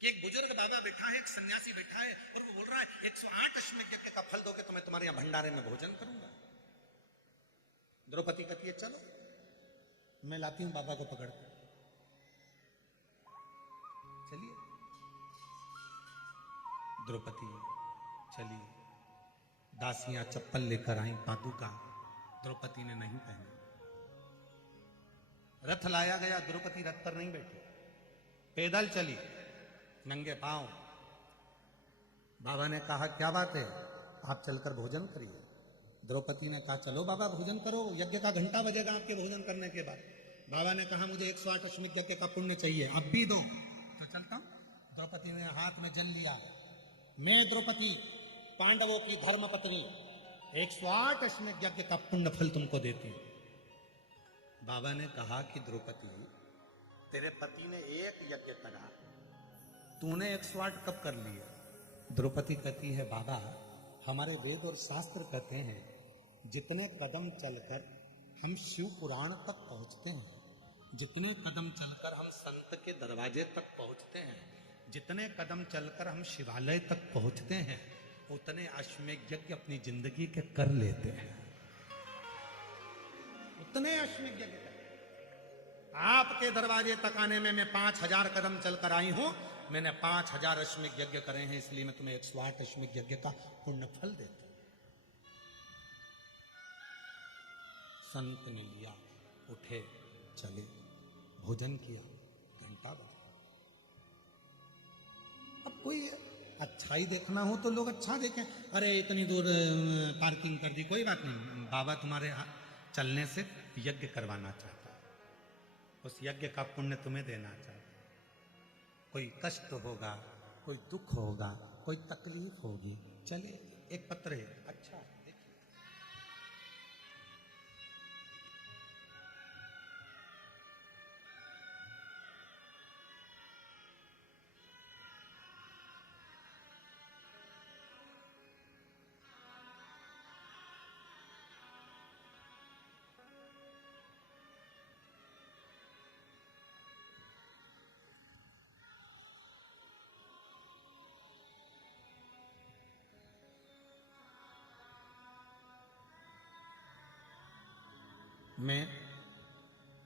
कि एक बुजुर्ग बाबा बैठा है, एक सन्यासी बैठा है और वो बोल रहा है 108 अश्वमेध यज्ञ का फल दोगे तो मैं तुम्हारे यहां भंडारे में भोजन करूंगा। द्रौपदी कहती है चलो मैं लाती हूं बाबा को पकड़ कर। चलिए द्रौपदी चली, दासियां चप्पल लेकर आई, पादुका। द्रौपदी ने नहीं पहनी। रथ लाया गया, द्रौपदी रथ पर नहीं बैठी, पैदल चली, नंगे पांव। बाबा ने कहा क्या बात है, आप चलकर भोजन करिए। द्रौपदी ने कहा चलो बाबा भोजन करो, यज्ञ का घंटा बजेगा आपके भोजन करने के बाद। बाबा ने कहा मुझे 108 अश्वमेध यज्ञ का पुण्य चाहिए, अब भी दो तो चलता हूं। द्रौपदी ने हाथ में जल लिया, मैं द्रौपदी पांडवों की धर्म पत्नी 108 अश्वमेध यज्ञ का पुण्य फल तुमको देती हूं। बाबा ने कहा कि द्रौपदी तेरे पति ने एक यज्ञ करा, तूने 108 कब कर लिया? द्रौपदी कहती है बाबा हमारे वेद और शास्त्र कहते हैं जितने कदम चलकर हम शिव पुराण तक पहुंचते हैं, जितने कदम चलकर हम संत के दरवाजे तक पहुंचते हैं, जितने कदम चलकर हम शिवालय तक पहुंचते हैं, उतने अश्वमेध यज्ञ अपनी जिंदगी के कर लेते हैं। उतने अश्वमेध यज्ञ आपके दरवाजे तक आने में मैं 5000 कदम चलकर आई हूं, मैंने 5000 अश्वमेध यज्ञ करे हैं, इसलिए मैं तुम्हें 108 अश्वमेध यज्ञ का पुण्य फल देता हूं। संत ने लिया, उठे, चले, भोजन किया, घंटा बजा। अब कोई अच्छाई देखना हो तो लोग अच्छा देखें, अरे इतनी दूर पार्किंग कर दी, कोई बात नहीं, बाबा तुम्हारे चलने से यज्ञ करवाना चाहता है, उस यज्ञ का पुण्य तुम्हें देना चाहता है। कोई कष्ट होगा, कोई दुख होगा, कोई तकलीफ होगी, चले एक पत्र है, अच्छा देखिए। मैं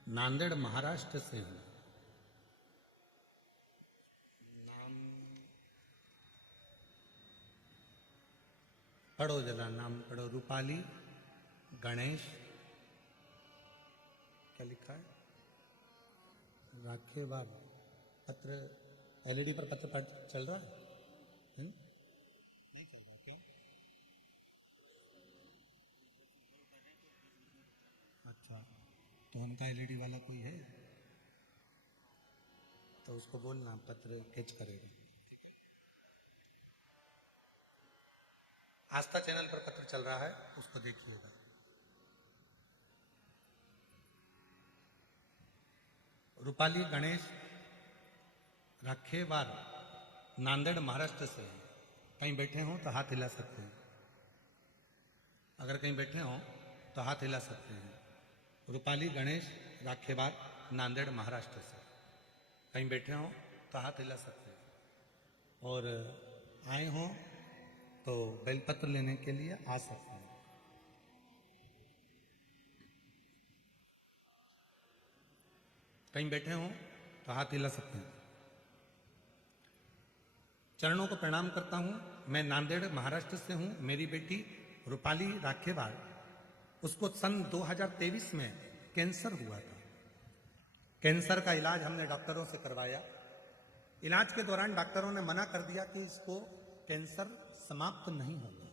नांदेड़ महाराष्ट्र से हूं। नाम पढ़ो जरा, नाम पढ़ो। रूपाली गणेश, क्या लिखा है? राखेवार। पत्र एलईडी पर पत्र चल रहा है? नहीं चल रहा क्या? अच्छा, तो उनका एलईडी वाला कोई है तो उसको बोलना पत्र कैच करेगा। आस्था चैनल पर पत्र चल रहा है, उसको देखिएगा। रूपाली गणेश राखेवार, नांदेड़ महाराष्ट्र से है। कहीं बैठे हो तो हाथ हिला सकते हैं, अगर कहीं बैठे हो तो हाथ हिला सकते हैं। रूपाली गणेश राखेवार, नांदेड़ महाराष्ट्र से। कहीं बैठे हो तो हाथ हिला सकते हैं। और आए हों तो बेलपत्र लेने के लिए आ सकते हैं। कहीं बैठे हों तो हाथ हिला सकते हैं। चरणों को प्रणाम करता हूं। मैं नांदेड़ महाराष्ट्र से हूं। मेरी बेटी रूपाली राखेवाल, उसको सन 2023 में कैंसर हुआ था। कैंसर का इलाज हमने डॉक्टरों से करवाया। इलाज के दौरान डॉक्टरों ने मना कर दिया कि इसको कैंसर समाप्त नहीं होगा।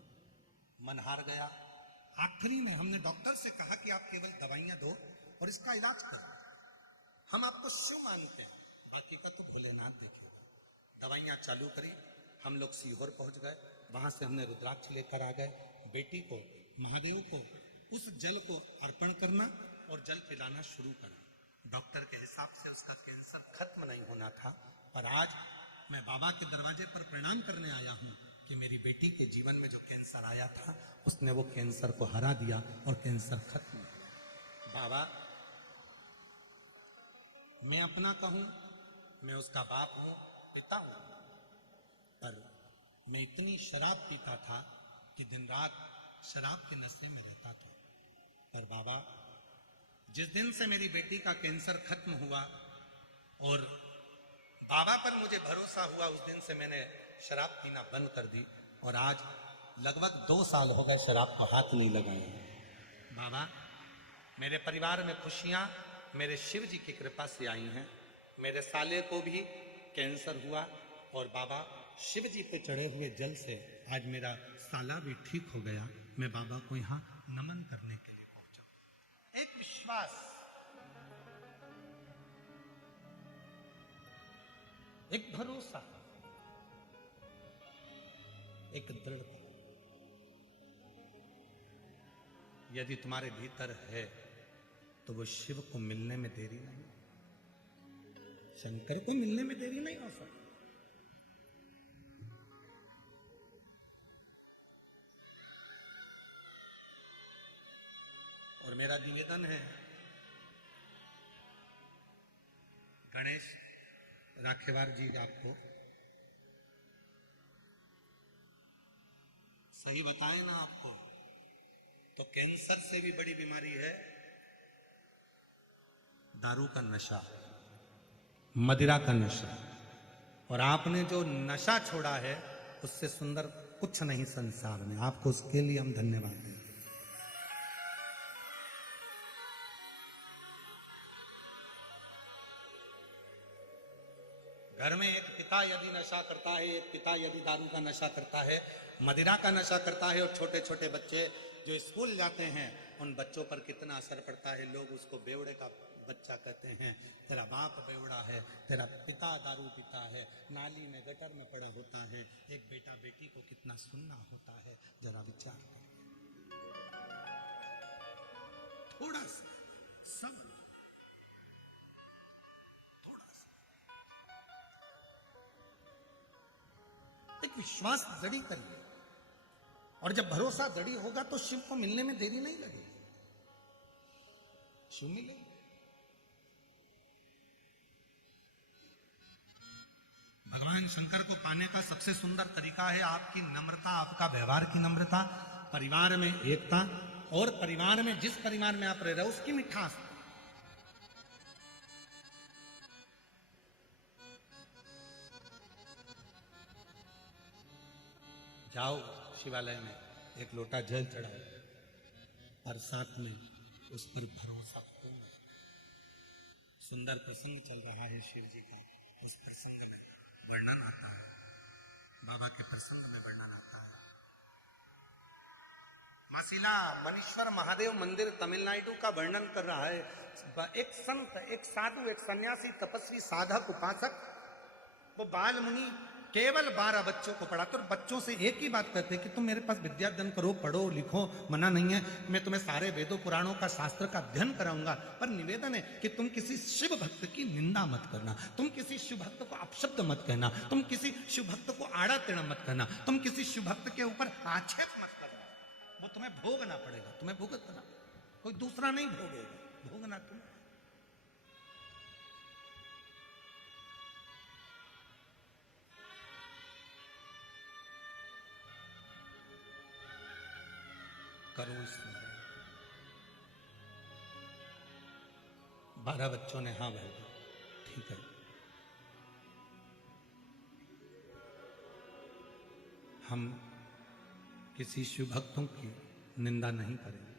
मन हार गया। आखिरी में हमने डॉक्टर से कहा कि आप केवल दवाइयां दो और इसका इलाज करो। हम आपको शिव मानते हैं, बाकी का तो भोलेनाथ देखेगा। दवाइयां चालू करी। हम लोग सीहोर पहुंच गए। वहां से हमने रुद्राक्ष लेकर आ गए। बेटी को, महादेव को उस जल को अर्पण करना और जल पिलाना शुरू करा। डॉक्टर के हिसाब से उसका कैंसर खत्म नहीं होना था, पर आज मैं बाबा के दरवाजे पर प्रणाम करने आया हूं कि मेरी बेटी के जीवन में जो कैंसर आया था, उसने वो कैंसर को हरा दिया और कैंसर खत्म हो गया। बाबा, मैं अपना कहूं, मैं उसका बाप हूं, पिता हूं, पर मैं इतनी शराब पीता था कि दिन रात शराब के नशे में रहता था। पर बाबा, जिस दिन से मेरी बेटी का कैंसर खत्म हुआ और बाबा पर मुझे भरोसा हुआ, उस दिन से मैंने शराब पीना बंद कर दी और आज लगभग 2 साल हो गए शराब को हाथ नहीं लगाया। बाबा, मेरे परिवार में खुशियां मेरे शिव जी की कृपा से आई हैं। मेरे साले को भी कैंसर हुआ और बाबा शिव जी पे चढ़े हुए जल से आज मेरा साला भी ठीक हो गया। मैं बाबा को यहाँ नमन करने के लिए पहुंचा। एक विश्वास, एक भरोसा, एक दृढ़ता यदि तुम्हारे भीतर है तो वो शिव को मिलने में देरी नहीं, शंकर को मिलने में देरी नहीं हो सकती। और मेरा निवेदन है, गणेश राखेवार जी, आपको सही बताए ना, आपको तो कैंसर से भी बड़ी बीमारी है दारू का नशा, मदिरा का नशा। और आपने जो नशा छोड़ा है, उससे सुंदर कुछ नहीं संसार में। आपको उसके लिए हम धन्यवाद दें। घर में एक पिता यदि नशा करता है, एक पिता यदि दारू का नशा करता है, मदिरा का नशा करता है, और छोटे छोटे बच्चे जो स्कूल जाते हैं, उन बच्चों पर कितना असर पड़ता है। लोग उसको बेवड़े का बच्चा कहते हैं, तेरा बाप बेवड़ा है, तेरा पिता दारू पीता है, नाली में गटर में पड़ा होता है। एक बेटा बेटी को कितना सुनना होता है, जरा विचार करिए। थोड़ा सा सब, थोड़ा सा एक विश्वास दृढ़ करिए, और जब भरोसा दृढ़ होगा तो शिव को मिलने में देरी नहीं लगेगी। शिव मिलेगा। भगवान शंकर को पाने का सबसे सुंदर तरीका है आपकी नम्रता, आपका व्यवहार की नम्रता, परिवार में एकता, और परिवार में जिस परिवार में आप रह रहे हो उसकी मिठास। जाओ शिवालय में एक लोटा जल चढ़ाओ और साथ में उस पर भरोसा करो। सुंदर प्रसंग चल रहा है शिव जी का। उस प्रसंग में वर्णन आता है, बाबा के प्रसंग में वर्णन आता है। मासिला मनीश्वर महादेव मंदिर तमिलनाडु का वर्णन कर रहा है। एक संत, एक साधु, एक सन्यासी, तपस्वी, साधक, उपासक, वो बाल मुनि केवल 12 बच्चों को पढ़ाते, और बच्चों से एक ही बात कहते कि तुम मेरे पास विद्या दान करो, पढ़ो लिखो, मना नहीं है, मैं तुम्हें सारे वेदों पुराणों का शास्त्र का अध्ययन कराऊंगा, पर निवेदन है कि तुम किसी शिव भक्त की निंदा मत करना, तुम किसी शिव भक्त को अपशब्द मत कहना, तुम किसी शिव भक्त को आड़ा टेढ़ा मत कहना, तुम किसी शिव भक्त के ऊपर आक्षेप मत करना। वो तुम्हें भोगना पड़ेगा, तुम्हें भुगतना, कोई दूसरा नहीं भोगेगा, भोगना तुम्हें। करो स्मरण। 12 बच्चों ने हाँ भर दिया, ठीक है। हम किसी शिव भक्तों की निंदा नहीं करेंगे।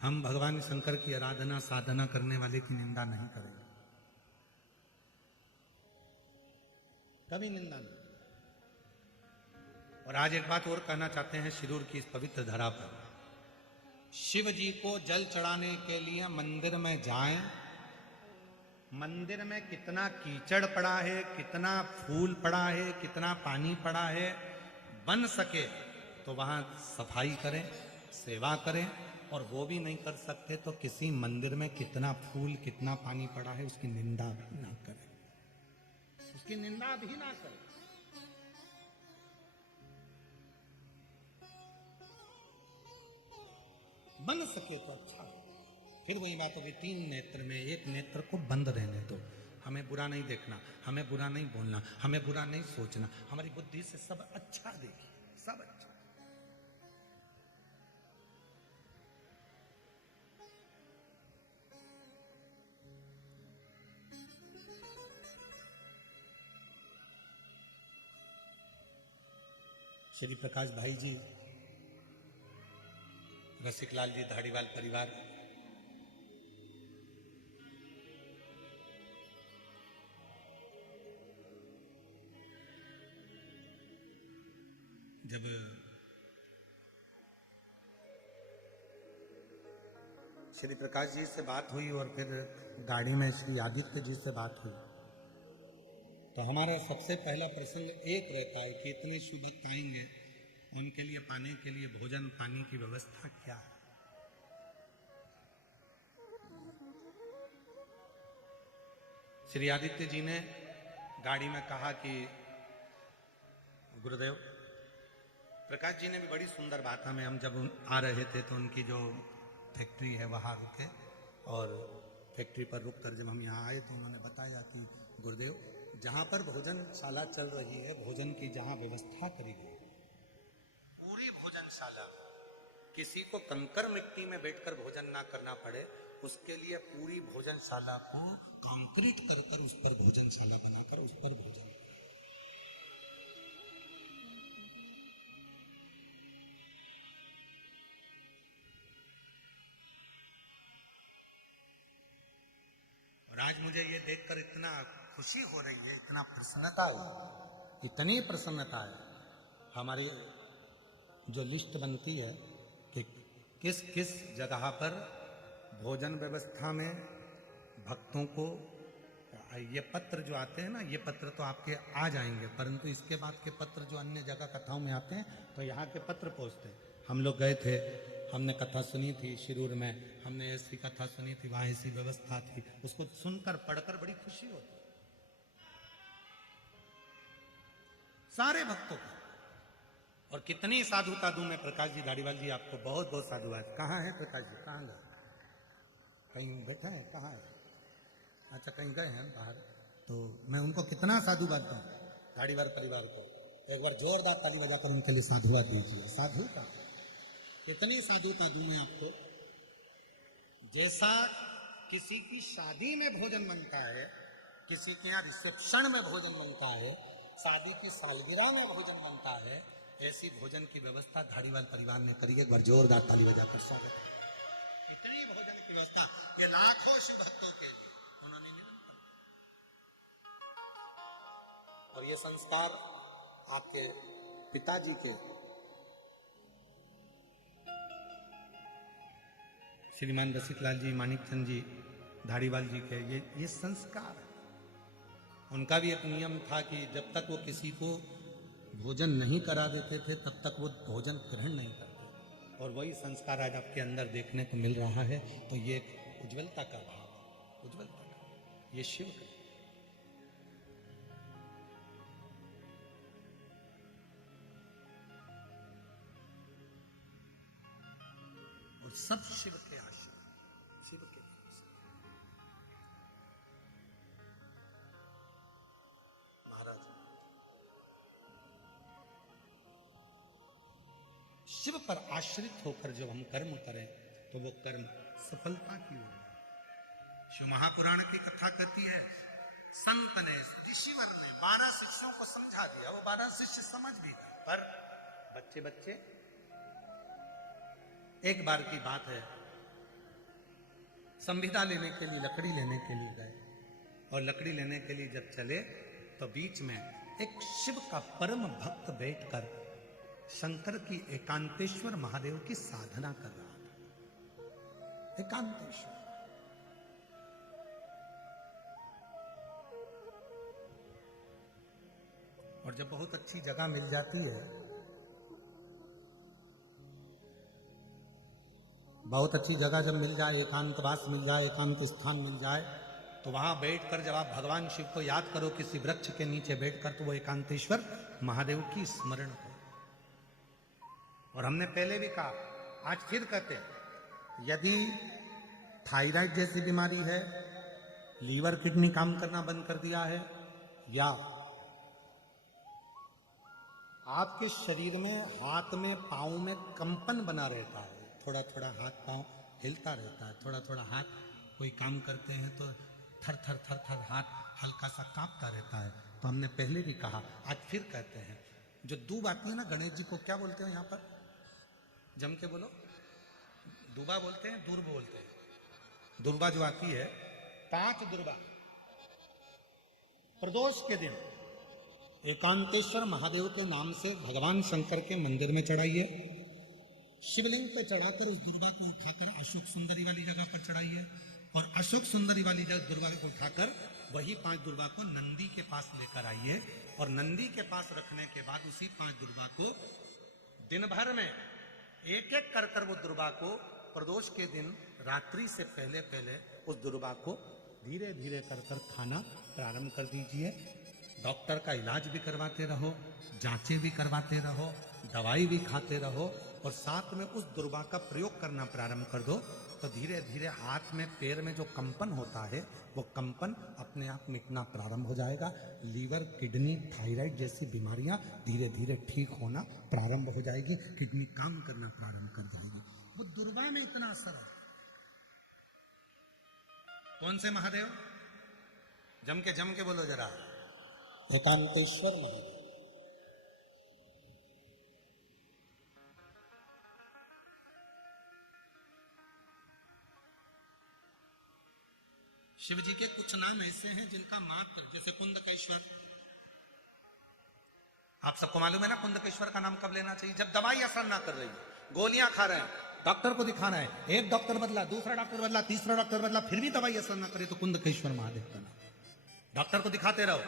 हम भगवान शंकर की आराधना साधना करने वाले की निंदा नहीं करेंगे, कभी निंदा नहीं। और आज एक बात और कहना चाहते हैं, शिरूर की इस पवित्र धरा पर शिव जी को जल चढ़ाने के लिए मंदिर में जाएं। मंदिर में कितना कीचड़ पड़ा है, कितना फूल पड़ा है, कितना पानी पड़ा है, बन सके तो वहां सफाई करें, सेवा करें। और वो भी नहीं कर सकते तो किसी मंदिर में कितना फूल कितना पानी पड़ा है उसकी निंदा भी ना करें, उसकी निंदा भी ना करें। बन सके तो अच्छा। फिर वही बात होगी, 3 नेत्र में एक नेत्र को बंद रहने दो। हमें बुरा नहीं देखना, हमें बुरा नहीं बोलना, हमें बुरा नहीं सोचना, हमारी बुद्धि से सब अच्छा देखिए, सब अच्छा। श्री प्रकाश भाई जी, रसिकलाल जी, धाड़ीवाल परिवार, जब श्री प्रकाश जी से बात हुई और फिर गाड़ी में श्री आदित्य जी से बात हुई, तो हमारा सबसे पहला प्रसंग एक रहता है कि इतने शुभ भक्त आएंगे, उनके लिए पाने के लिए भोजन पानी की व्यवस्था क्या है। श्री आदित्य जी ने गाड़ी में कहा कि गुरुदेव, प्रकाश जी ने भी बड़ी सुंदर बात हमें, हम जब आ रहे थे तो उनकी जो फैक्ट्री है वहां रुके, और फैक्ट्री पर रुक कर जब हम यहाँ आए तो उन्होंने बताया कि गुरुदेव, जहाँ पर भोजनशाला चल रही है, भोजन की जहाँ व्यवस्था करी गई, पूरी भोजनशाला, किसी को कंकर मिट्टी में बैठकर भोजन ना करना पड़े, उसके लिए पूरी भोजनशाला को कंक्रीट कर कर उस पर भोजनशाला बनाकर उस पर भोजन। और आज मुझे ये देखकर इतना खुशी हो रही है, इतना प्रसन्नता है, इतनी प्रसन्नता है। हमारी जो लिस्ट बनती है कि किस किस जगह पर भोजन व्यवस्था में भक्तों को, ये पत्र जो आते हैं ना, ये पत्र तो आपके आ जाएंगे, परंतु इसके बाद के पत्र जो अन्य जगह कथाओं में आते हैं तो यहाँ के पत्र पहुँचते हैं। हम लोग गए थे, हमने कथा सुनी थी शिरूर में, हमने ऐसी कथा सुनी थी, वहाँ ऐसी व्यवस्था थी, उसको सुनकर पढ़कर बड़ी खुशी होती सारे भक्तों को। और कितनी साधुता दूं मैं प्रकाश जी, धाड़ीवाल जी, आपको बहुत बहुत साधुवाद। कहाँ है प्रकाश जी, कहाँ गए? कहीं बैठे हैं, कहाँ है? अच्छा, कहीं गए हैं बाहर, तो मैं उनको कितना साधुवाद दूं, धाड़ीवाल परिवार को। एक बार जोरदार ताली बजाकर उनके लिए साधुवाद दीजिए। साधु का कितनी साधुता दूं मैं आपको। जैसा किसी की शादी में भोजन बनता है, किसी के यहाँ रिसेप्शन में भोजन बनता है, शादी की सालगिरह में भोजन बनता है, ऐसी भोजन की व्यवस्था धाड़ीवाल परिवार ने करी। एक बार जोरदार ताली बजाकर स्वागत है। इतनी भोजन की व्यवस्था ये लाखों शिव भक्तों के लिए उन्होंने निरंतर, और ये संस्कार आपके पिताजी के श्रीमान रसिकलाल जी, मानिकचंद जी, धाड़ीवाल जी के ये संस्कार है। उनका भी एक नियम था कि जब तक वो किसी को भोजन नहीं करा देते थे तब तक वो भोजन ग्रहण नहीं करते, और वही संस्कार आज आपके अंदर देखने को मिल रहा है। तो ये एक उज्ज्वलता का भाव, उज्ज्वलता का, ये शिव का। और सब शिव के आशीर्वाद, शिव के महाराज। शिव पर आश्रित होकर जब हम कर्म करें तो वो कर्म सफलता की ओर है। शिव महापुराण की कथा कहती है, संत ने, ऋषिवर ने 12 शिष्यों को समझा दिया, वो 12 शिष्य समझ भी गए, पर बच्चे एक बार की बात है, संविदा लेने के लिए, लकड़ी लेने के लिए गए, और लकड़ी लेने के लिए जब चले तो बीच में एक शिव का परम भक्त बैठकर शंकर की एकांतेश्वर महादेव की साधना कर रहा था। एकांतेश्वर, और जब बहुत अच्छी जगह मिल जाती है, बहुत अच्छी जगह जब मिल जाए, एकांतवास मिल जाए, एकांत स्थान मिल जाए, तो वहां बैठकर जब आप भगवान शिव को याद करो किसी वृक्ष के नीचे बैठकर, तो वो एकांतेश्वर महादेव की स्मरण करो। और हमने पहले भी कहा, आज फिर कहते हैं, यदि थायराइड जैसी बीमारी है, लीवर किडनी काम करना बंद कर दिया है, या आपके शरीर में, हाथ में, पांव में कंपन बना रहता है, थोड़ा थोड़ा हाथ पांव हिलता रहता है, थोड़ा थोड़ा हाथ, कोई काम करते हैं तो थर थर थर थर हाथ हल्का सा कांपता रहता है, तो हमने पहले भी कहा, आज फिर कहते हैं, जो दूब आती है ना, गणेश जी को क्या बोलते हैं यहाँ पर, जम के बोलो, दूबा बोलते हैं, दूर्ब बोलते हैं। दुर्बा जो आती है, 5 दुर्बा प्रदोष के दिन एकांतेश्वर महादेव के नाम से भगवान शंकर के मंदिर में चढ़ाइए, शिवलिंग पे चढ़ाकर उस दुर्बा को उठाकर अशोक सुंदरी वाली जगह पर चढ़ाइए, और अशोक सुंदरी वाली जगह दुर्बा को उठाकर वही 5 दुर्बा को नंदी के पास लेकर आइए, और नंदी के पास रखने के बाद उसी 5 दुर्बा को दिन भर में एक एक कर वो दुर्बा को प्रदोष के दिन रात्रि से पहले पहले उस दुर्बा को धीरे धीरे कर खाना प्रारंभ कर दीजिए। डॉक्टर का इलाज भी करवाते रहो, जांचें भी करवाते रहो, दवाई भी खाते रहो, और साथ में उस दुर्बा का प्रयोग करना प्रारंभ कर दो, तो धीरे धीरे हाथ में, पैर में जो कंपन होता है, वो कंपन अपने आप मिटना प्रारंभ हो जाएगा। लीवर, किडनी, थायराइड जैसी बीमारियां धीरे धीरे ठीक होना प्रारंभ हो जाएगी, किडनी काम करना प्रारंभ कर जाएगी। वो दुर्बा में इतना असर है। कौन से महादेव? जम के बोलो जरा, एकांतेश्वर महादेव। शिव जी के कुछ नाम ऐसे हैं जिनका मात्र, जैसे कुंदकेश्वर, आप सबको मालूम है ना कुंदकेश्वर का नाम कब लेना चाहिए? जब दवाई असर ना कर रही, गोलियां खा रहे हैं, डॉक्टर को दिखाना है, एक डॉक्टर बदला, दूसरा डॉक्टर बदला, तीसरा डॉक्टर बदला, फिर भी दवाई असर ना करे, तो कुंदकेश्वर महादेव का नाम। डॉक्टर को दिखाते रहो,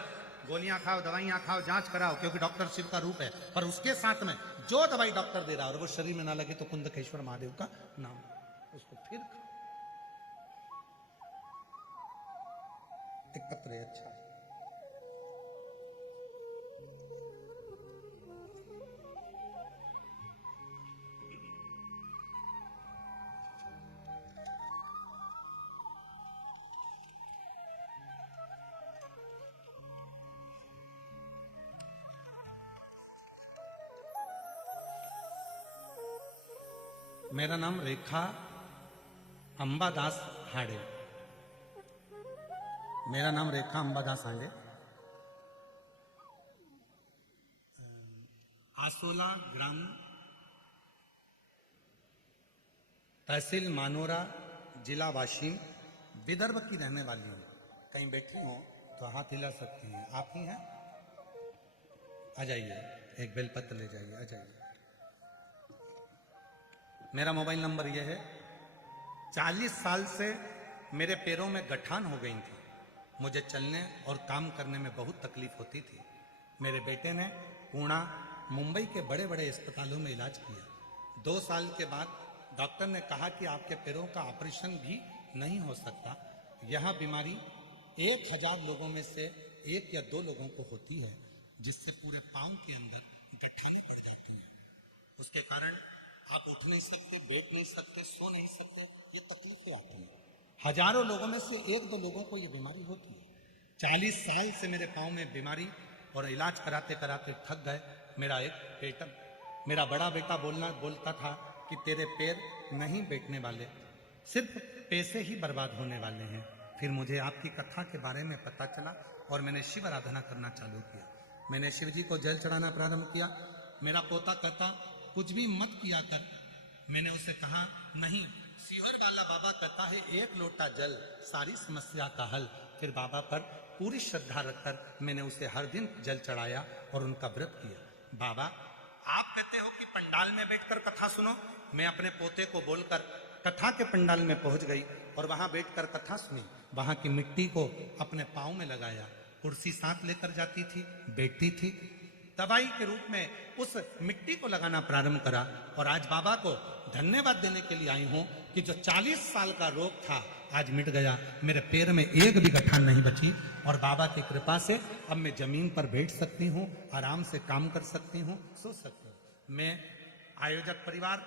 गोलियां खाओ, दवाइयां खाओ, जांच कराओ, क्योंकि डॉक्टर शिव का रूप है, पर उसके साथ में जो दवाई डॉक्टर दे रहा है और वो शरीर में ना लगे, तो कुंदकेश्वर महादेव का नाम, उसको फिर खाओ। एक पत्र है, अच्छा है। मेरा नाम रेखा अंबादास हाड़े। मेरा नाम रेखा अंबादास हाड़े। आसोला ग्राम, तहसील मानोरा, जिला वाशिम, विदर्भ की रहने वाली हूँ। कहीं बैठी हो तो हाथ हिला सकती हैं। आप ही हैं? आ जाइए, एक बेलपत्र ले जाइए, आ जाइए। मेरा मोबाइल नंबर यह है। 40 साल से मेरे पैरों में गठान हो गई थी, मुझे चलने और काम करने में बहुत तकलीफ होती थी। मेरे बेटे ने पुणे, मुंबई के बड़े बड़े अस्पतालों में इलाज किया। 2 साल के बाद डॉक्टर ने कहा कि आपके पैरों का ऑपरेशन भी नहीं हो सकता। यह बीमारी 1000 लोगों में से 1 या 2 लोगों को होती है, जिससे पूरे पांव के अंदर गठानें पड़ जाती हैं। उसके कारण आप उठ नहीं सकते, बैठ नहीं सकते, सो नहीं सकते, ये तकलीफें आती हैं। हजारों लोगों में से 1-2 लोगों को ये बीमारी होती है। 40 साल से मेरे पांव में बीमारी, और इलाज कराते कराते थक गए। मेरा एक मेरा बड़ा बेटा बोलता था कि तेरे पैर नहीं बैठने वाले, सिर्फ पैसे ही बर्बाद होने वाले हैं। फिर मुझे आपकी कथा के बारे में पता चला और मैंने शिव आराधना करना चालू किया। मैंने शिव जी को जल चढ़ाना प्रारंभ किया। मेरा पोता कहता कुछ भी मत किया कर। मैंने उसे कहा नहीं, सीहोर वाला बाबा कहता है 1 लोटा जल सारी समस्या का हल। फिर बाबा पर पूरी श्रद्धा रखकर मैंने उसे हर दिन जल चढ़ाया और उनका व्रत किया। बाबा आप कहते हो कि पंडाल में बैठकर कथा सुनो। मैं अपने पोते को बोलकर कथा के पंडाल में पहुंच गई और वहां बैठकर कथा सुनी। वहां की मिट्टी को अपने पांव में लगाया, कुर्सी साथ लेकर जाती थी, बैठती थी, दवाई के रूप में उस मिट्टी को लगाना प्रारंभ करा। और आज बाबा को धन्यवाद देने के लिए आई हूं कि जो 40 साल का रोग था आज मिट गया। मेरे पैर में एक भी गठान नहीं बची और बाबा की कृपा से अब मैं जमीन पर बैठ सकती हूँ, आराम से काम कर सकती हूँ, सो सकती हूँ। मैं आयोजक परिवार,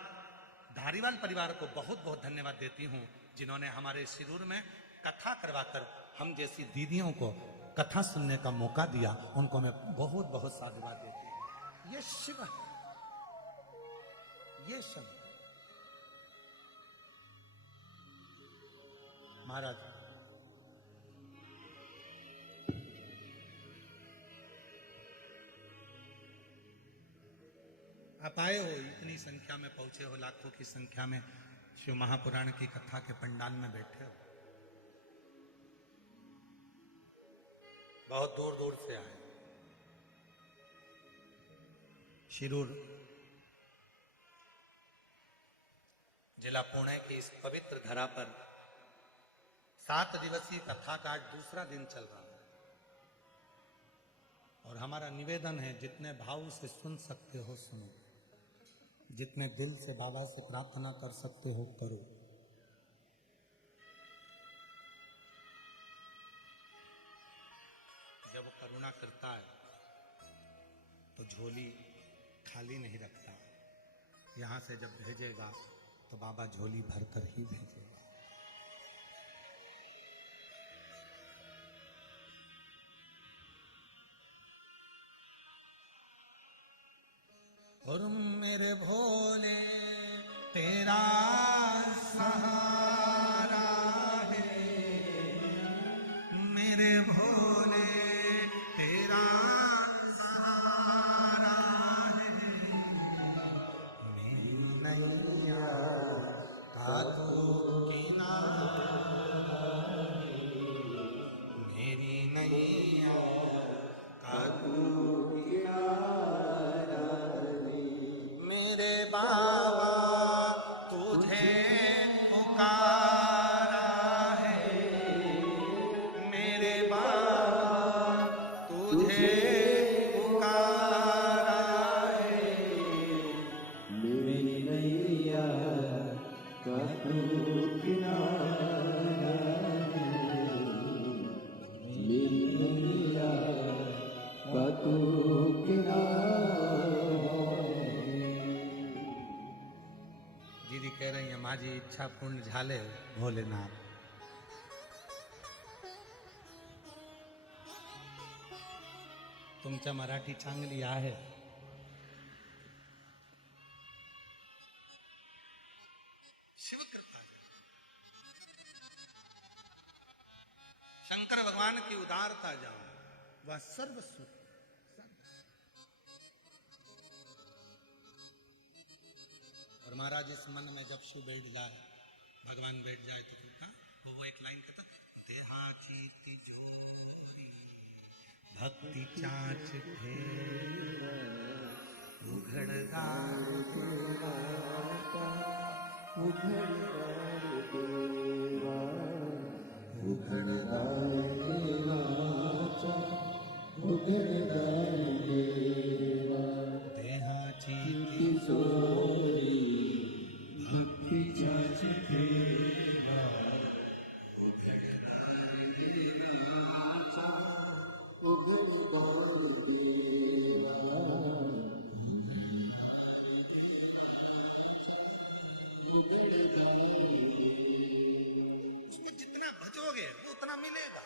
धारीवाल परिवार को बहुत बहुत धन्यवाद देती हूँ जिन्होंने हमारे शिरूर में कथा करवाकर हम जैसी दीदियों को कथा सुनने का मौका दिया। उनको मैं बहुत बहुत साधुवाद देती हूँ। ये शिव है, ये शिव महाराज। आप आए हो, इतनी संख्या में पहुंचे हो, लाखों की संख्या में शिव महापुराण की कथा के पंडाल में बैठे हो। बहुत दूर दूर से आए। शिरूर जिला पुणे की इस पवित्र धरा पर 7 दिवसीय कथा का आज दूसरा दिन चल रहा है और हमारा निवेदन है जितने भाव से सुन सकते हो सुनो, जितने दिल से बाबा से प्रार्थना कर सकते हो करो। जब वो करुणा करता है तो झोली खाली नहीं रखता। यहां से जब भेजेगा तो बाबा झोली भरकर ही भेजेगा। और मेरे भोले तेरा सहारा है, मेरे भोले तेरा सहारा है, मेरी नैया का तू किनारा है, मेरी नैया का तू मेरे बाबा तुझे पुकारा है, मेरे बाबा तुझे पुकारा है, मेरी नैया का तू किनारा है, मेरी नैया का तू किनारा। दीदी कह रही है माझी इच्छा पूर्ण झाले भोलेनाथ। तुमच्या मराठी चांगली आहे। शिव कृपा शंकर भगवान की उदारता जाओ, वह सर्व सुख। और महाराज इस मन में जब शिव बैठ जाए, भगवान बैठ जाए तो उनका वो एक लाइन कहता, देहाची तिजोरी भक्ति चाच फेर उघड़दार देवाचा उघडदार देवा, उघडदार देवाचा उघडदार देवा, देहाची तिजोरी भक्तीच्याच ठेवा, उघडदार देवाचा उघडदार देवा, उघडदार देवा। उसको जितना भजोगे वो उतना मिलेगा।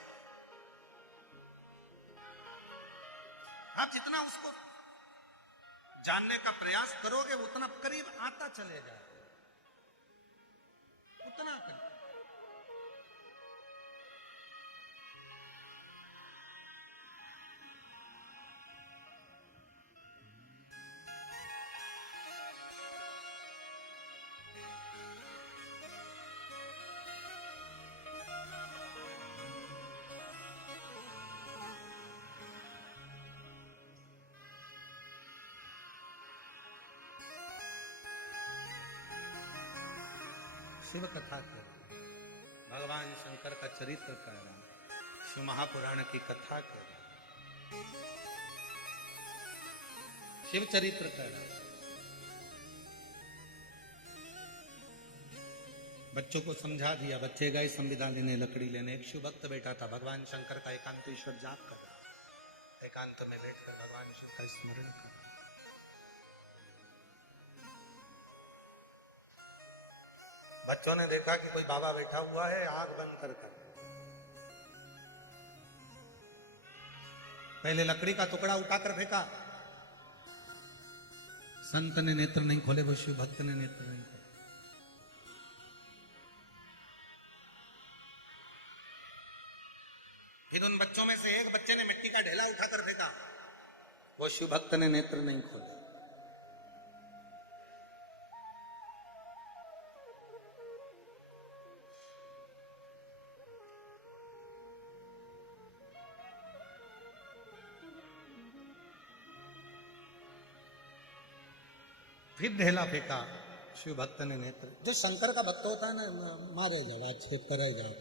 आप जितना उसको जानने का प्रयास करोगे उतना करीब आता चले जाए, उतना करीब। शिव कथा कह रहा, भगवान शंकर का चरित्र कह रहा, शिव महापुराण की कथा कह रहा, शिव चरित्र कह रहा। बच्चों को समझा दिया, बच्चे गए संविदा लेने, लकड़ी लेने। एक शिव भक्त बैठा था, भगवान शंकर का एकांत ईश्वर जाप कर रहा, एकांत में बैठकर भगवान शिव का स्मरण कर। बच्चों ने देखा कि कोई बाबा बैठा हुआ है, आग बंद कर कर पहले लकड़ी का टुकड़ा उठाकर फेंका। संत ने नेत्र नहीं खोले, वो शिव भक्त ने नेत्र नहीं खोले। फिर उन बच्चों में से एक बच्चे ने मिट्टी का ढेला उठाकर फेंका, वो शिव भक्त ने नेत्र नहीं खोले। फिर ढेला फेंका, शिव भक्त ने नेत्र। जो शंकर का भक्त होता है ना, मारे जाओ, आक्षेप करे जाओ,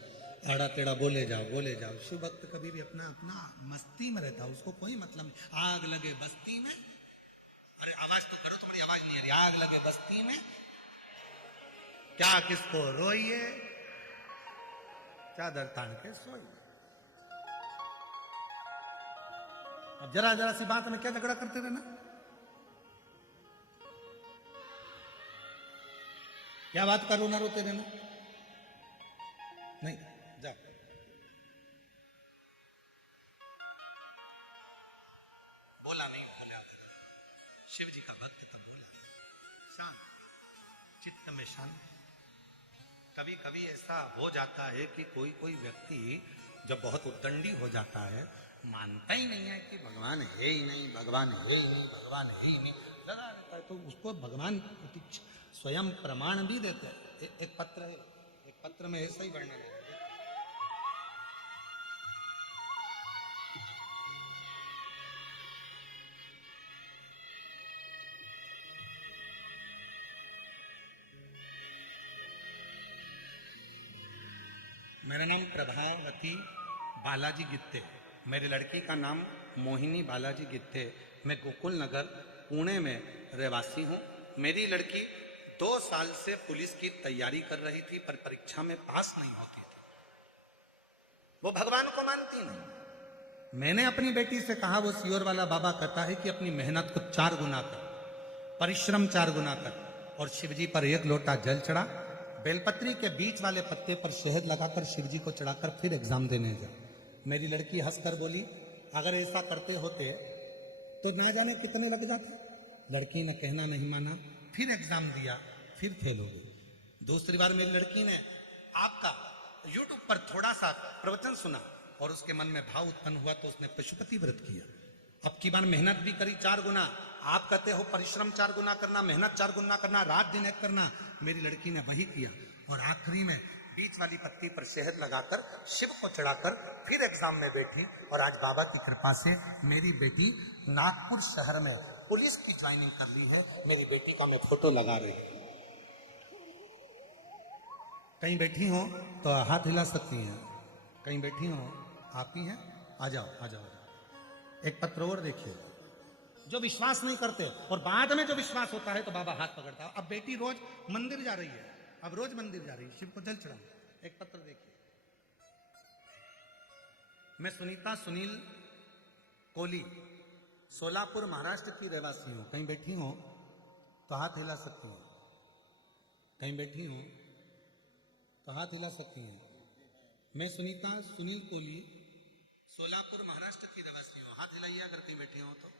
आड़ा टेढ़ा बोले जाओ। शिव भक्त कभी भी अपना अपना मस्ती में रहता, उसको कोई मतलब नहीं। आग लगे बस्ती में, अरे आवाज तो करो, तुम्हारी आवाज नहीं आ रही। आग लगे बस्ती में, क्या किसको रोइए, चादर तान के सोइए। अब जरा जरा सी बात में क्या झगड़ा करते रहना, क्या बात करो ना रोते रहना। नहीं, जा। बोला नहीं, बोला शिव जी का भक्त तब बोला, शांत चित्त में शांत। कभी कभी ऐसा हो जाता है कि कोई कोई व्यक्ति जब बहुत उद्दंडी हो जाता है, मानता ही नहीं है कि भगवान है ही नहीं, भगवान है ही नहीं, भगवान है ही नहीं, लगा रहता है। तो उसको भगवान स्वयं प्रमाण भी देते हैं। एक पत्र है, एक पत्र में ऐसा ही वर्णन है। मेरा नाम प्रभावती बालाजी गित्ते, मेरी लड़की का नाम मोहिनी बालाजी गित्ते। मैं गोकुल नगर पुणे में रहवासी हूँ। मेरी लड़की 2 साल से पुलिस की तैयारी कर रही थी, पर परीक्षा में पास नहीं होती थी। वो भगवान को मानती नहीं। मैंने अपनी बेटी से कहा, वो सियोर वाला बाबा कहता है कि अपनी मेहनत को 4 गुना कर, परिश्रम 4 गुना कर। और शिवजी पर 1 लोटा जल चढ़ा, बेलपत्री के बीच वाले पत्ते पर शहद लगाकर शिवजी को चढ़ाकर फिर एग्जाम देने जा। मेरी लड़की हंसकर बोली, अगर ऐसा करते होते तो ना जाने कितने लग जाते। लड़की ने कहना नहीं माना, फिर एग्जाम दिया, फिर फेल हो गई। दूसरी बार मेरी लड़की ने आपका यूट्यूब पर थोड़ा सा प्रवचन सुना और उसके मन में भाव उत्पन्न हुआ, तो उसने पशुपति व्रत किया। अब की बार मेहनत भी करी 4 गुना। आप कहते हो परिश्रम 4 गुना करना, मेहनत 4 गुना करना, रात दिन एक करना। मेरी लड़की ने वही किया और आखिरी में बीच वाली पत्ती पर शहद लगाकर शिव को चढ़ाकर फिर एग्जाम में बैठी। और आज बाबा की कृपा से मेरी बेटी नागपुर शहर में पुलिस की ज्वाइनिंग कर ली है। मेरी बेटी का मैं फोटो लगा रही हूं। कहीं बैठी हो तो हाथ हिला सकती हैं, कहीं बैठी हो आप ही हैं, आ जाओ आ जाओ। एक पत्र और देखिए, जो विश्वास नहीं करते और बाद में जो विश्वास होता है तो बाबा हाथ पकड़ता है। अब बेटी रोज मंदिर जा रही है, अब रोज मंदिर जा रही है, शिव को जल चढ़ाओ। एक पत्र देखिए, मैं सुनीता सुनील कोहली सोलापुर महाराष्ट्र की रहवासी हूं। कहीं बैठी हो तो हाथ हिला सकती हैं, कहीं बैठी हो तो हाथ हिला सकती हैं। मैं सुनीता सुनील कोहली सोलापुर महाराष्ट्र की रहवासी हूं। हाथ हिलाइए अगर कहीं बैठे हो तो।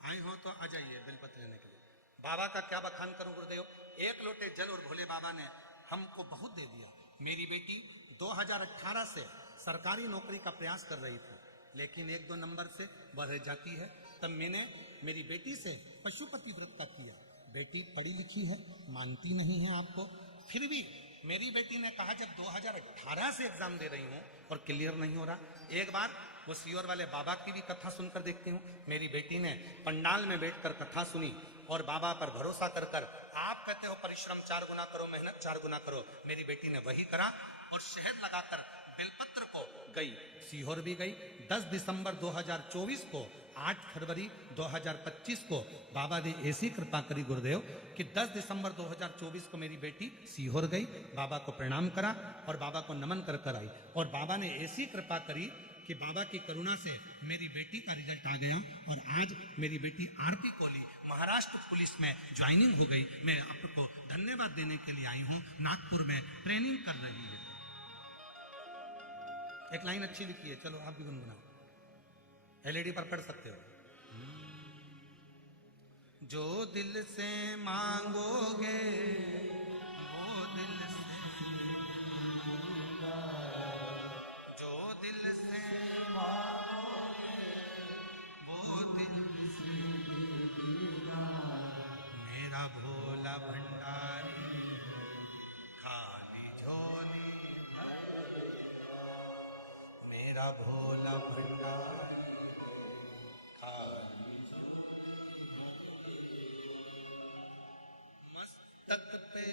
आए हो तो आ जाइए बेलपत्र लेने के लिए। बाबा का क्या बखान करूं गुरुदेव, एक लोटे जल और भोले बाबा ने हमको बहुत दे दिया। मेरी बेटी 2018 से सरकारी नौकरी का प्रयास कर रही थी, लेकिन 1-2 नंबर से बढ़ जाती है। तब मैंने मेरी बेटी से पशुपति व्रत का किया। बेटी पढ़ी लिखी है, मानती नहीं है आपको, फिर भी मेरी बेटी ने कहा जब 2018 से एग्जाम दे रही हूं और क्लियर नहीं हो रहा, एक बार वो सीहोर वाले बाबा की भी कथा सुनकर देखती हूँ। मेरी बेटी ने पंडाल में बैठकर कथा सुनी और बाबा पर भरोसा कर कर, आप कहते हो परिश्रम 4 गुना करो, मेहनत 4 गुना करो, मेरी बेटी ने वही करा और शहद लगाकर बेलपत्र को गई, सीहोर भी गई। 10 दिसंबर 2024 को, 8 फरवरी 2025 को बाबा ने ऐसी कृपा करी गुरुदेव कि 10 दिसंबर 2024 को मेरी बेटी सीहोर गई, बाबा को प्रणाम करा और बाबा को नमन कर कर आई। और बाबा ने ऐसी कृपा करी कि बाबा की करुणा से मेरी बेटी का रिजल्ट आ गया और आज मेरी बेटी आरती कोहली महाराष्ट्र पुलिस में ज्वाइनिंग हो गई। मैं आपको धन्यवाद देने के लिए आई हूँ, नागपुर में ट्रेनिंग कर रही है। एक लाइन अच्छी लिखी है, चलो आप भी गुनगुनाओ, एलईडी पर पढ़ सकते हो। जो दिल से मांगोगे वो दिल से, जो दिल से मांगोगे वो दिल से, मेरा भोला भंडारी खाली झोली, मेरा भोला भंडारी खाली मस्तक पे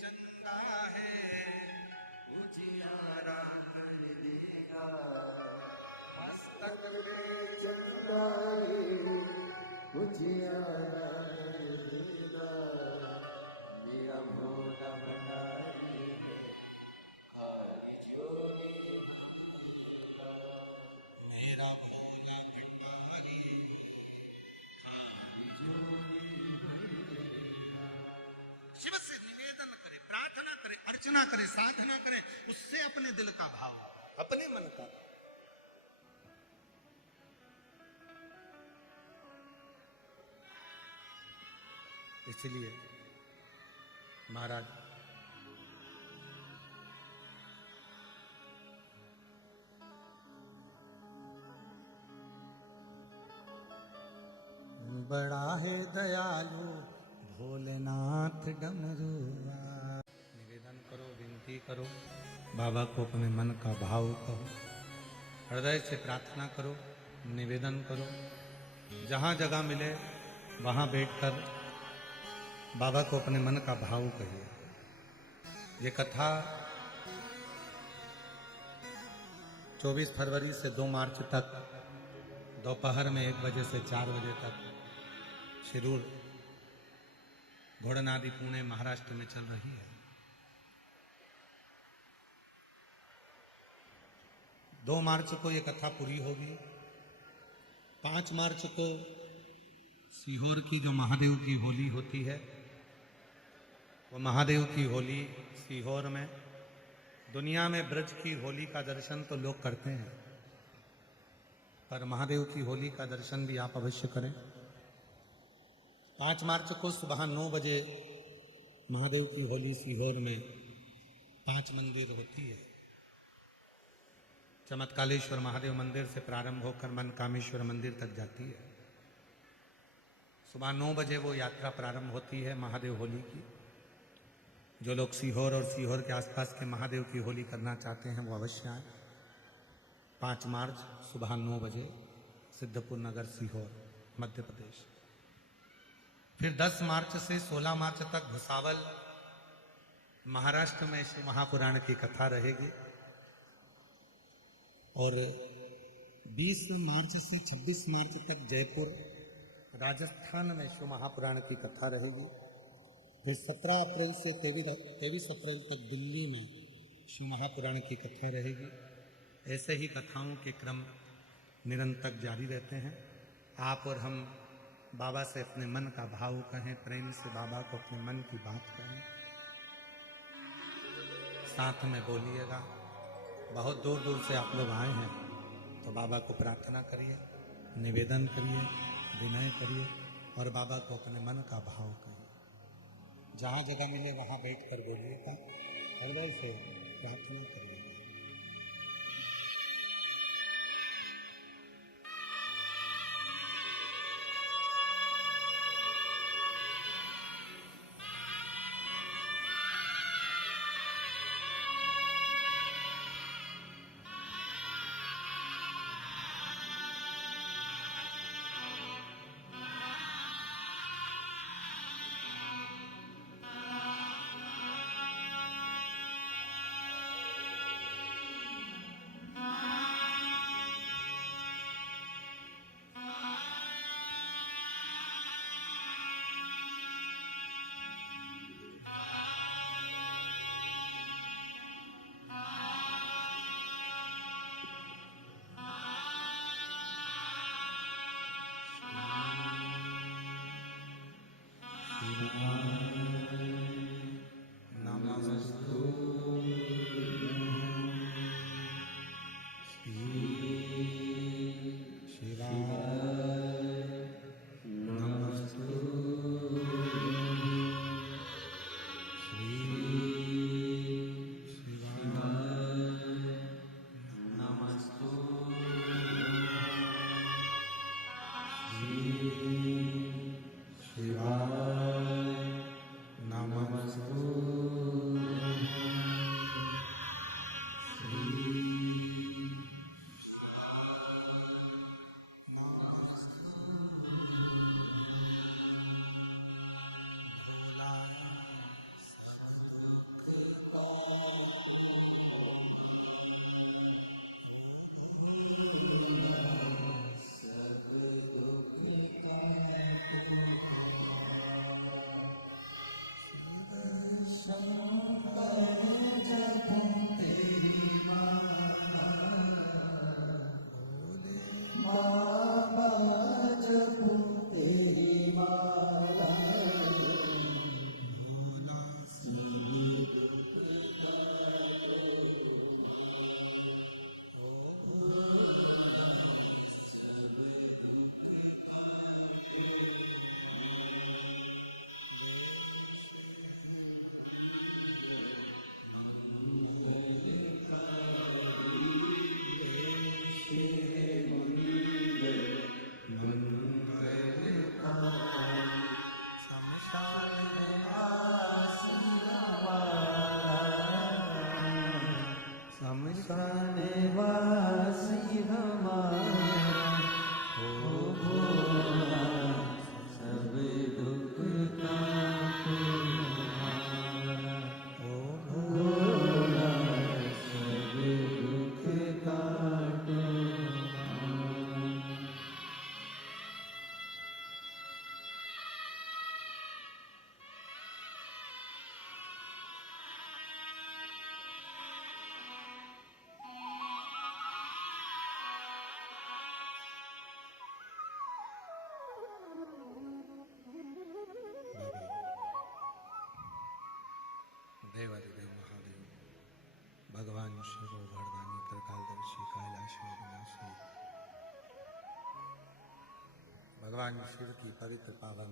चंदा है उजियारा कर देगा, मस्तक पे चंदा उजियारा देगा, मेरा भोला भंडारी खाली झोली भरेगा, मेरा भोला भंडारी खाली झोली भरेगा। शिव से निवेदन करे, प्रार्थना करे, अर्चना करे, साधना करे, उससे अपने दिल का भाव, अपने मन का। इसलिए महाराज बड़ा है दयालु भोलेनाथ डमरुआ। निवेदन करो, विनती करो, बाबा को अपने मन का भाव कहो, हृदय से प्रार्थना करो, निवेदन करो, जहाँ जगह मिले वहाँ बैठकर बाबा को अपने मन का भाव कहिए। ये कथा 24 फरवरी से 2 मार्च तक दोपहर में 1 बजे से 4 बजे तक शिरूर घोड़नादी पुणे महाराष्ट्र में चल रही है। 2 मार्च को ये कथा पूरी होगी। 5 मार्च को सीहोर की जो महादेव की होली होती है, वो महादेव की होली सीहोर में, दुनिया में ब्रज की होली का दर्शन तो लोग करते हैं, पर महादेव की होली का दर्शन भी आप अवश्य करें। 5 मार्च को सुबह 9 बजे महादेव की होली सीहोर में 5 मंदिर होती है। चमत्कालेश्वर महादेव मंदिर से प्रारंभ होकर मनकामेश्वर मंदिर तक जाती है। सुबह 9 बजे वो यात्रा प्रारंभ होती है महादेव होली की। जो लोग सीहोर और सीहोर के आसपास के महादेव की होली करना चाहते हैं वो अवश्य आए। 5 मार्च सुबह 9 बजे सिद्धपुर नगर सीहोर मध्य प्रदेश। फिर 10 मार्च से 16 मार्च तक भुसावल महाराष्ट्र में शिव महापुराण की कथा रहेगी और 20 मार्च से 26 मार्च तक जयपुर राजस्थान में शिव महापुराण की कथा रहेगी। फिर 17 अप्रैल से 23 अप्रैल तक दिल्ली में शिव महापुराण की कथा रहेगी। ऐसे ही कथाओं के क्रम निरंतर जारी रहते हैं। आप और हम बाबा से अपने मन का भाव कहें, प्रेम से बाबा को अपने मन की बात कहें, साथ में बोलिएगा। बहुत दूर दूर से आप लोग आए हैं तो बाबा को प्रार्थना करिए, निवेदन करिए, विनय करिए और बाबा को अपने मन का भाव करिए। जहाँ जगह मिले वहाँ बैठकर बोलिएगा, हृदय से प्रार्थना करिएगा। देवादिदेव महादेव भगवान शिव वरदानी त्रिकालदर्शी कैलाश निवासी भगवान शिव की पवित्र पावन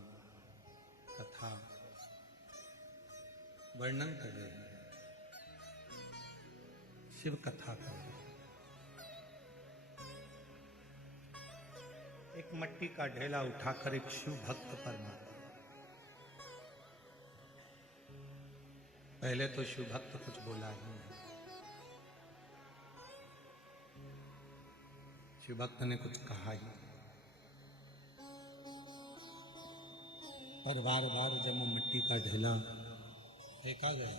कथा वर्णन कर रहे हैं। शिव कथा कर रहे हैं। एक मट्टी का ढेला उठाकर एक शिव भक्त पर मारा। पहले तो शिव भक्त कुछ बोला ही नहीं। शिव भक्त ने कुछ कहा ही नहीं। पर बार बार जब वो मिट्टी का ढेला फेंका गया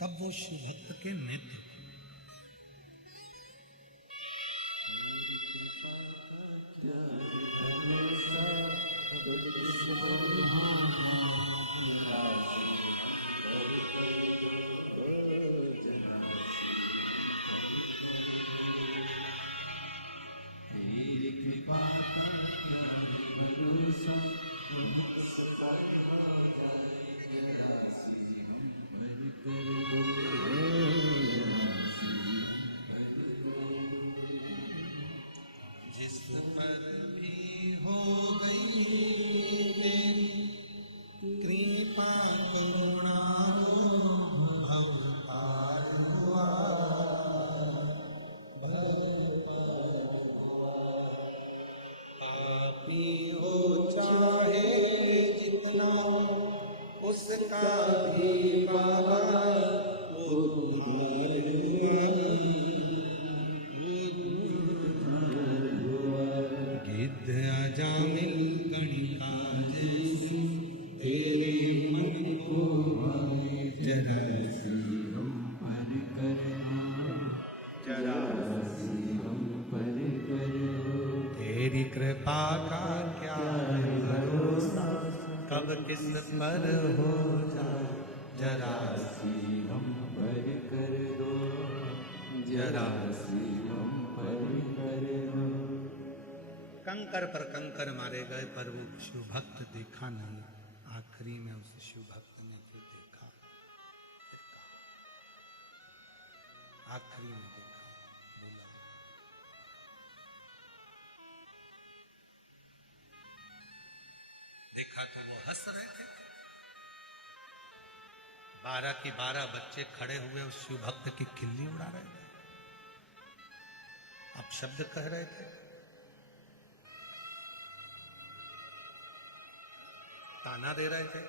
तब वो शिव भक्त के नेत्र जिस पर भी हो पापी हो चाहे जितना, उसका भी बाबा वो गिद्ध अजामिल गणिका जैसी तेरे मन को जरा पर करना, जरा हम पर करो, तेरी कृपा का क्या है भरोसा, कब किस पर हो जाए जरा हम पर कर दो, जरा हम पर कर दो। कंकर पर कंकर मारे गए पर वो शिव भक्त देखा नहीं। आखिरी में उस शिव भक्त ने जो देखा, आखिरी में देखा, बोला देखा तो वो हंस रहे थे। 12 की 12 बच्चे खड़े हुए उस शिव भक्त की खिल्ली उड़ा रहे थे, अब शब्द कह रहे थे, ताना दे रहे थे।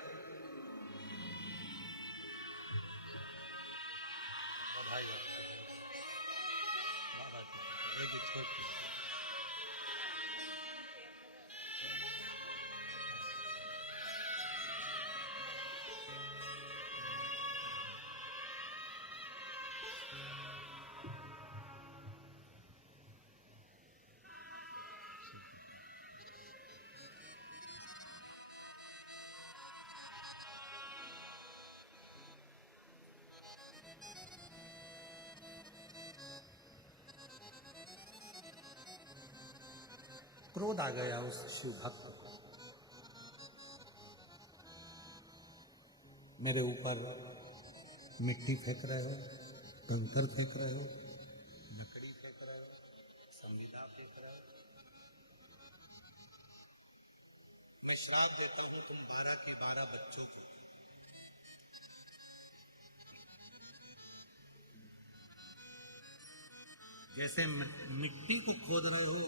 भाई क्रोध आ गया उस शिव भक्त को, मेरे ऊपर मिट्टी फेंक रहे हो, कंकर फेंक रहे हो, लकड़ी फेंक रहे हो, संविदा फेंक रहे हो। मैं श्राप देता हूं तुम 12 की 12 बच्चों को जैसे मिट्टी को खोद रहे हो,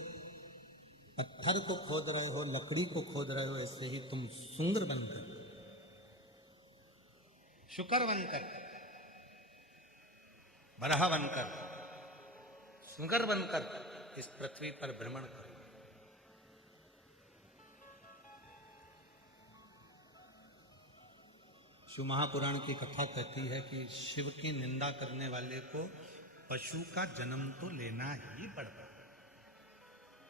पत्थर को खोद रहे हो, लकड़ी को खोद रहे हो, ऐसे ही तुम सुंगर बनकर, शुकर बनकर, बरहा बनकर, सुंगर बनकर इस पृथ्वी पर भ्रमण करो। शिव महापुराण की कथा कहती है कि शिव की निंदा करने वाले को पशु का जन्म तो लेना ही पड़ता।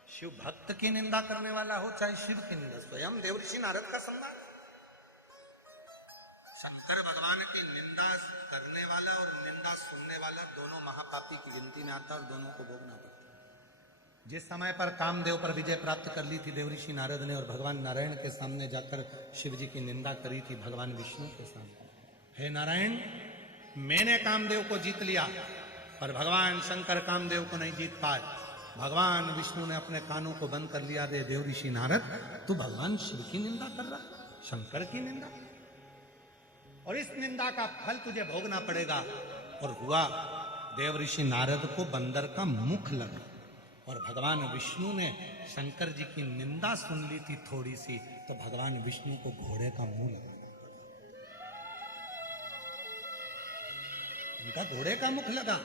शिव भक्त की निंदा करने वाला हो चाहे शिव की निंदा, स्वयं देवर्षि नारद का संवाद, शंकर भगवान की निंदा करने वाला और निंदा सुनने वाला दोनों महापापी की गिनती में आता और दोनों को भोगना पड़ता। जिस समय पर कामदेव पर विजय प्राप्त कर ली थी देवर्षि नारद ने और भगवान नारायण के सामने जाकर शिव जी की निंदा करी थी भगवान विष्णु के सामने, हे नारायण मैंने कामदेव को जीत लिया पर भगवान शंकर कामदेव को नहीं जीत पाए। भगवान विष्णु ने अपने कानों को बंद कर लिया, दे देवर्षि नारद तू भगवान शिव की निंदा कर रहा, शंकर की निंदा, और इस निंदा का फल तुझे भोगना पड़ेगा। और हुआ देवर्षि नारद को बंदर का मुख लगा और भगवान विष्णु ने शंकर जी की निंदा सुन ली थी थोड़ी सी, तो भगवान विष्णु को घोड़े का मुंह लगा, उनका घोड़े का मुख लगा।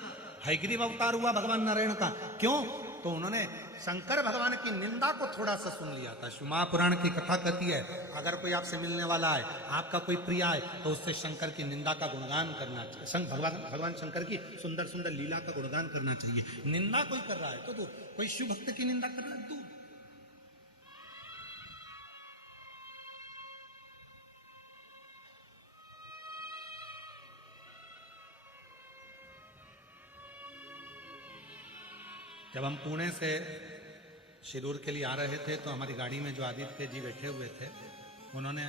हयग्रीव अवतार हुआ भगवान नारायण का, क्यों? तो उन्होंने शंकर भगवान की निंदा को थोड़ा सा सुन लिया था। शिव महापुराण की कथा कहती है अगर कोई आपसे मिलने वाला है, आपका कोई प्रिय है, तो उससे शंकर की निंदा का गुणगान करना चाहिए, भगवान शंकर की सुंदर सुंदर लीला का गुणगान करना चाहिए। निंदा कोई कर रहा है तो कोई शिव भक्त की निंदा कर रहा है तू, जब हम पुणे से शिरूर के लिए आ रहे थे तो हमारी गाड़ी में जो आदित्य जी बैठे हुए थे, उन्होंने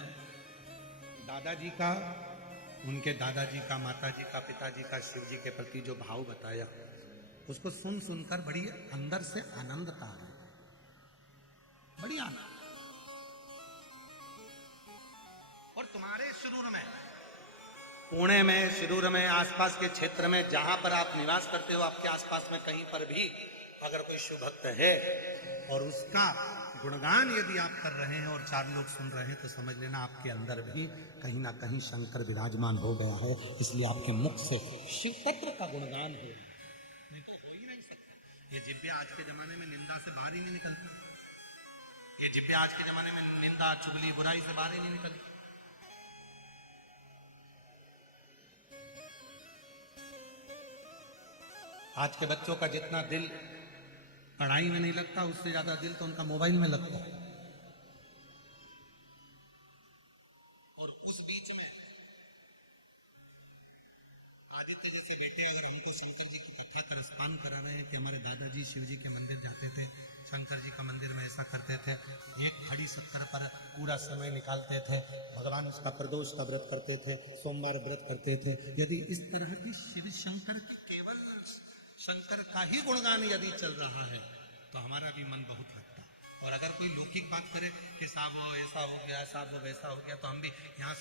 दादाजी का, उनके दादाजी का, माताजी का, पिताजी का शिव जी के प्रति जो भाव बताया, उसको सुन सुनकर बड़ी अंदर से आनंद था, बड़ी आनंद। और तुम्हारे शिरूर में, पुणे में, शिरूर में, आसपास के क्षेत्र में जहां पर आप निवास करते हो, आपके आसपास में कहीं पर भी अगर कोई शिव भक्त है और उसका गुणगान यदि आप कर रहे हैं और 4 लोग सुन रहे हैं तो समझ लेना आपके अंदर भी कहीं ना कहीं शंकर विराजमान हो गया है, इसलिए आपके मुख से शिव तत्व का गुणगान हो, नहीं तो हो ही नहीं सकता। ये जिब्या आज के जमाने में निंदा से बाहर ही नहीं निकलती, ये जिब्या आज के जमाने में निंदा चुगली बुराई से बाहर ही नहीं निकलती। आज के बच्चों का जितना दिल पढ़ाई में नहीं लगता उससे ज्यादा दिल तो उनका मोबाइल में लगता है। और उस बीच में आदित्य जैसे बेटे अगर हमको शंकर जी की कथा का रसपान करा रहे हैं कि हमारे दादाजी शिव जी के मंदिर जाते थे, शंकर जी का मंदिर में ऐसा करते थे, एक घड़ी शक्कर पर पूरा समय निकालते थे, भगवान उसका प्रदोष का व्रत करते थे, सोमवार व्रत करते थे, यदि इस तरह की शिव शंकर की केवल शंकर का ही गुणगान यदि चल रहा है तो हमारा भी मन बहुत लगता है। और अगर कोई लौकिक बात करे कि साहब ऐसा हो गया, साहब वैसा हो गया, तो हम भी यहाँ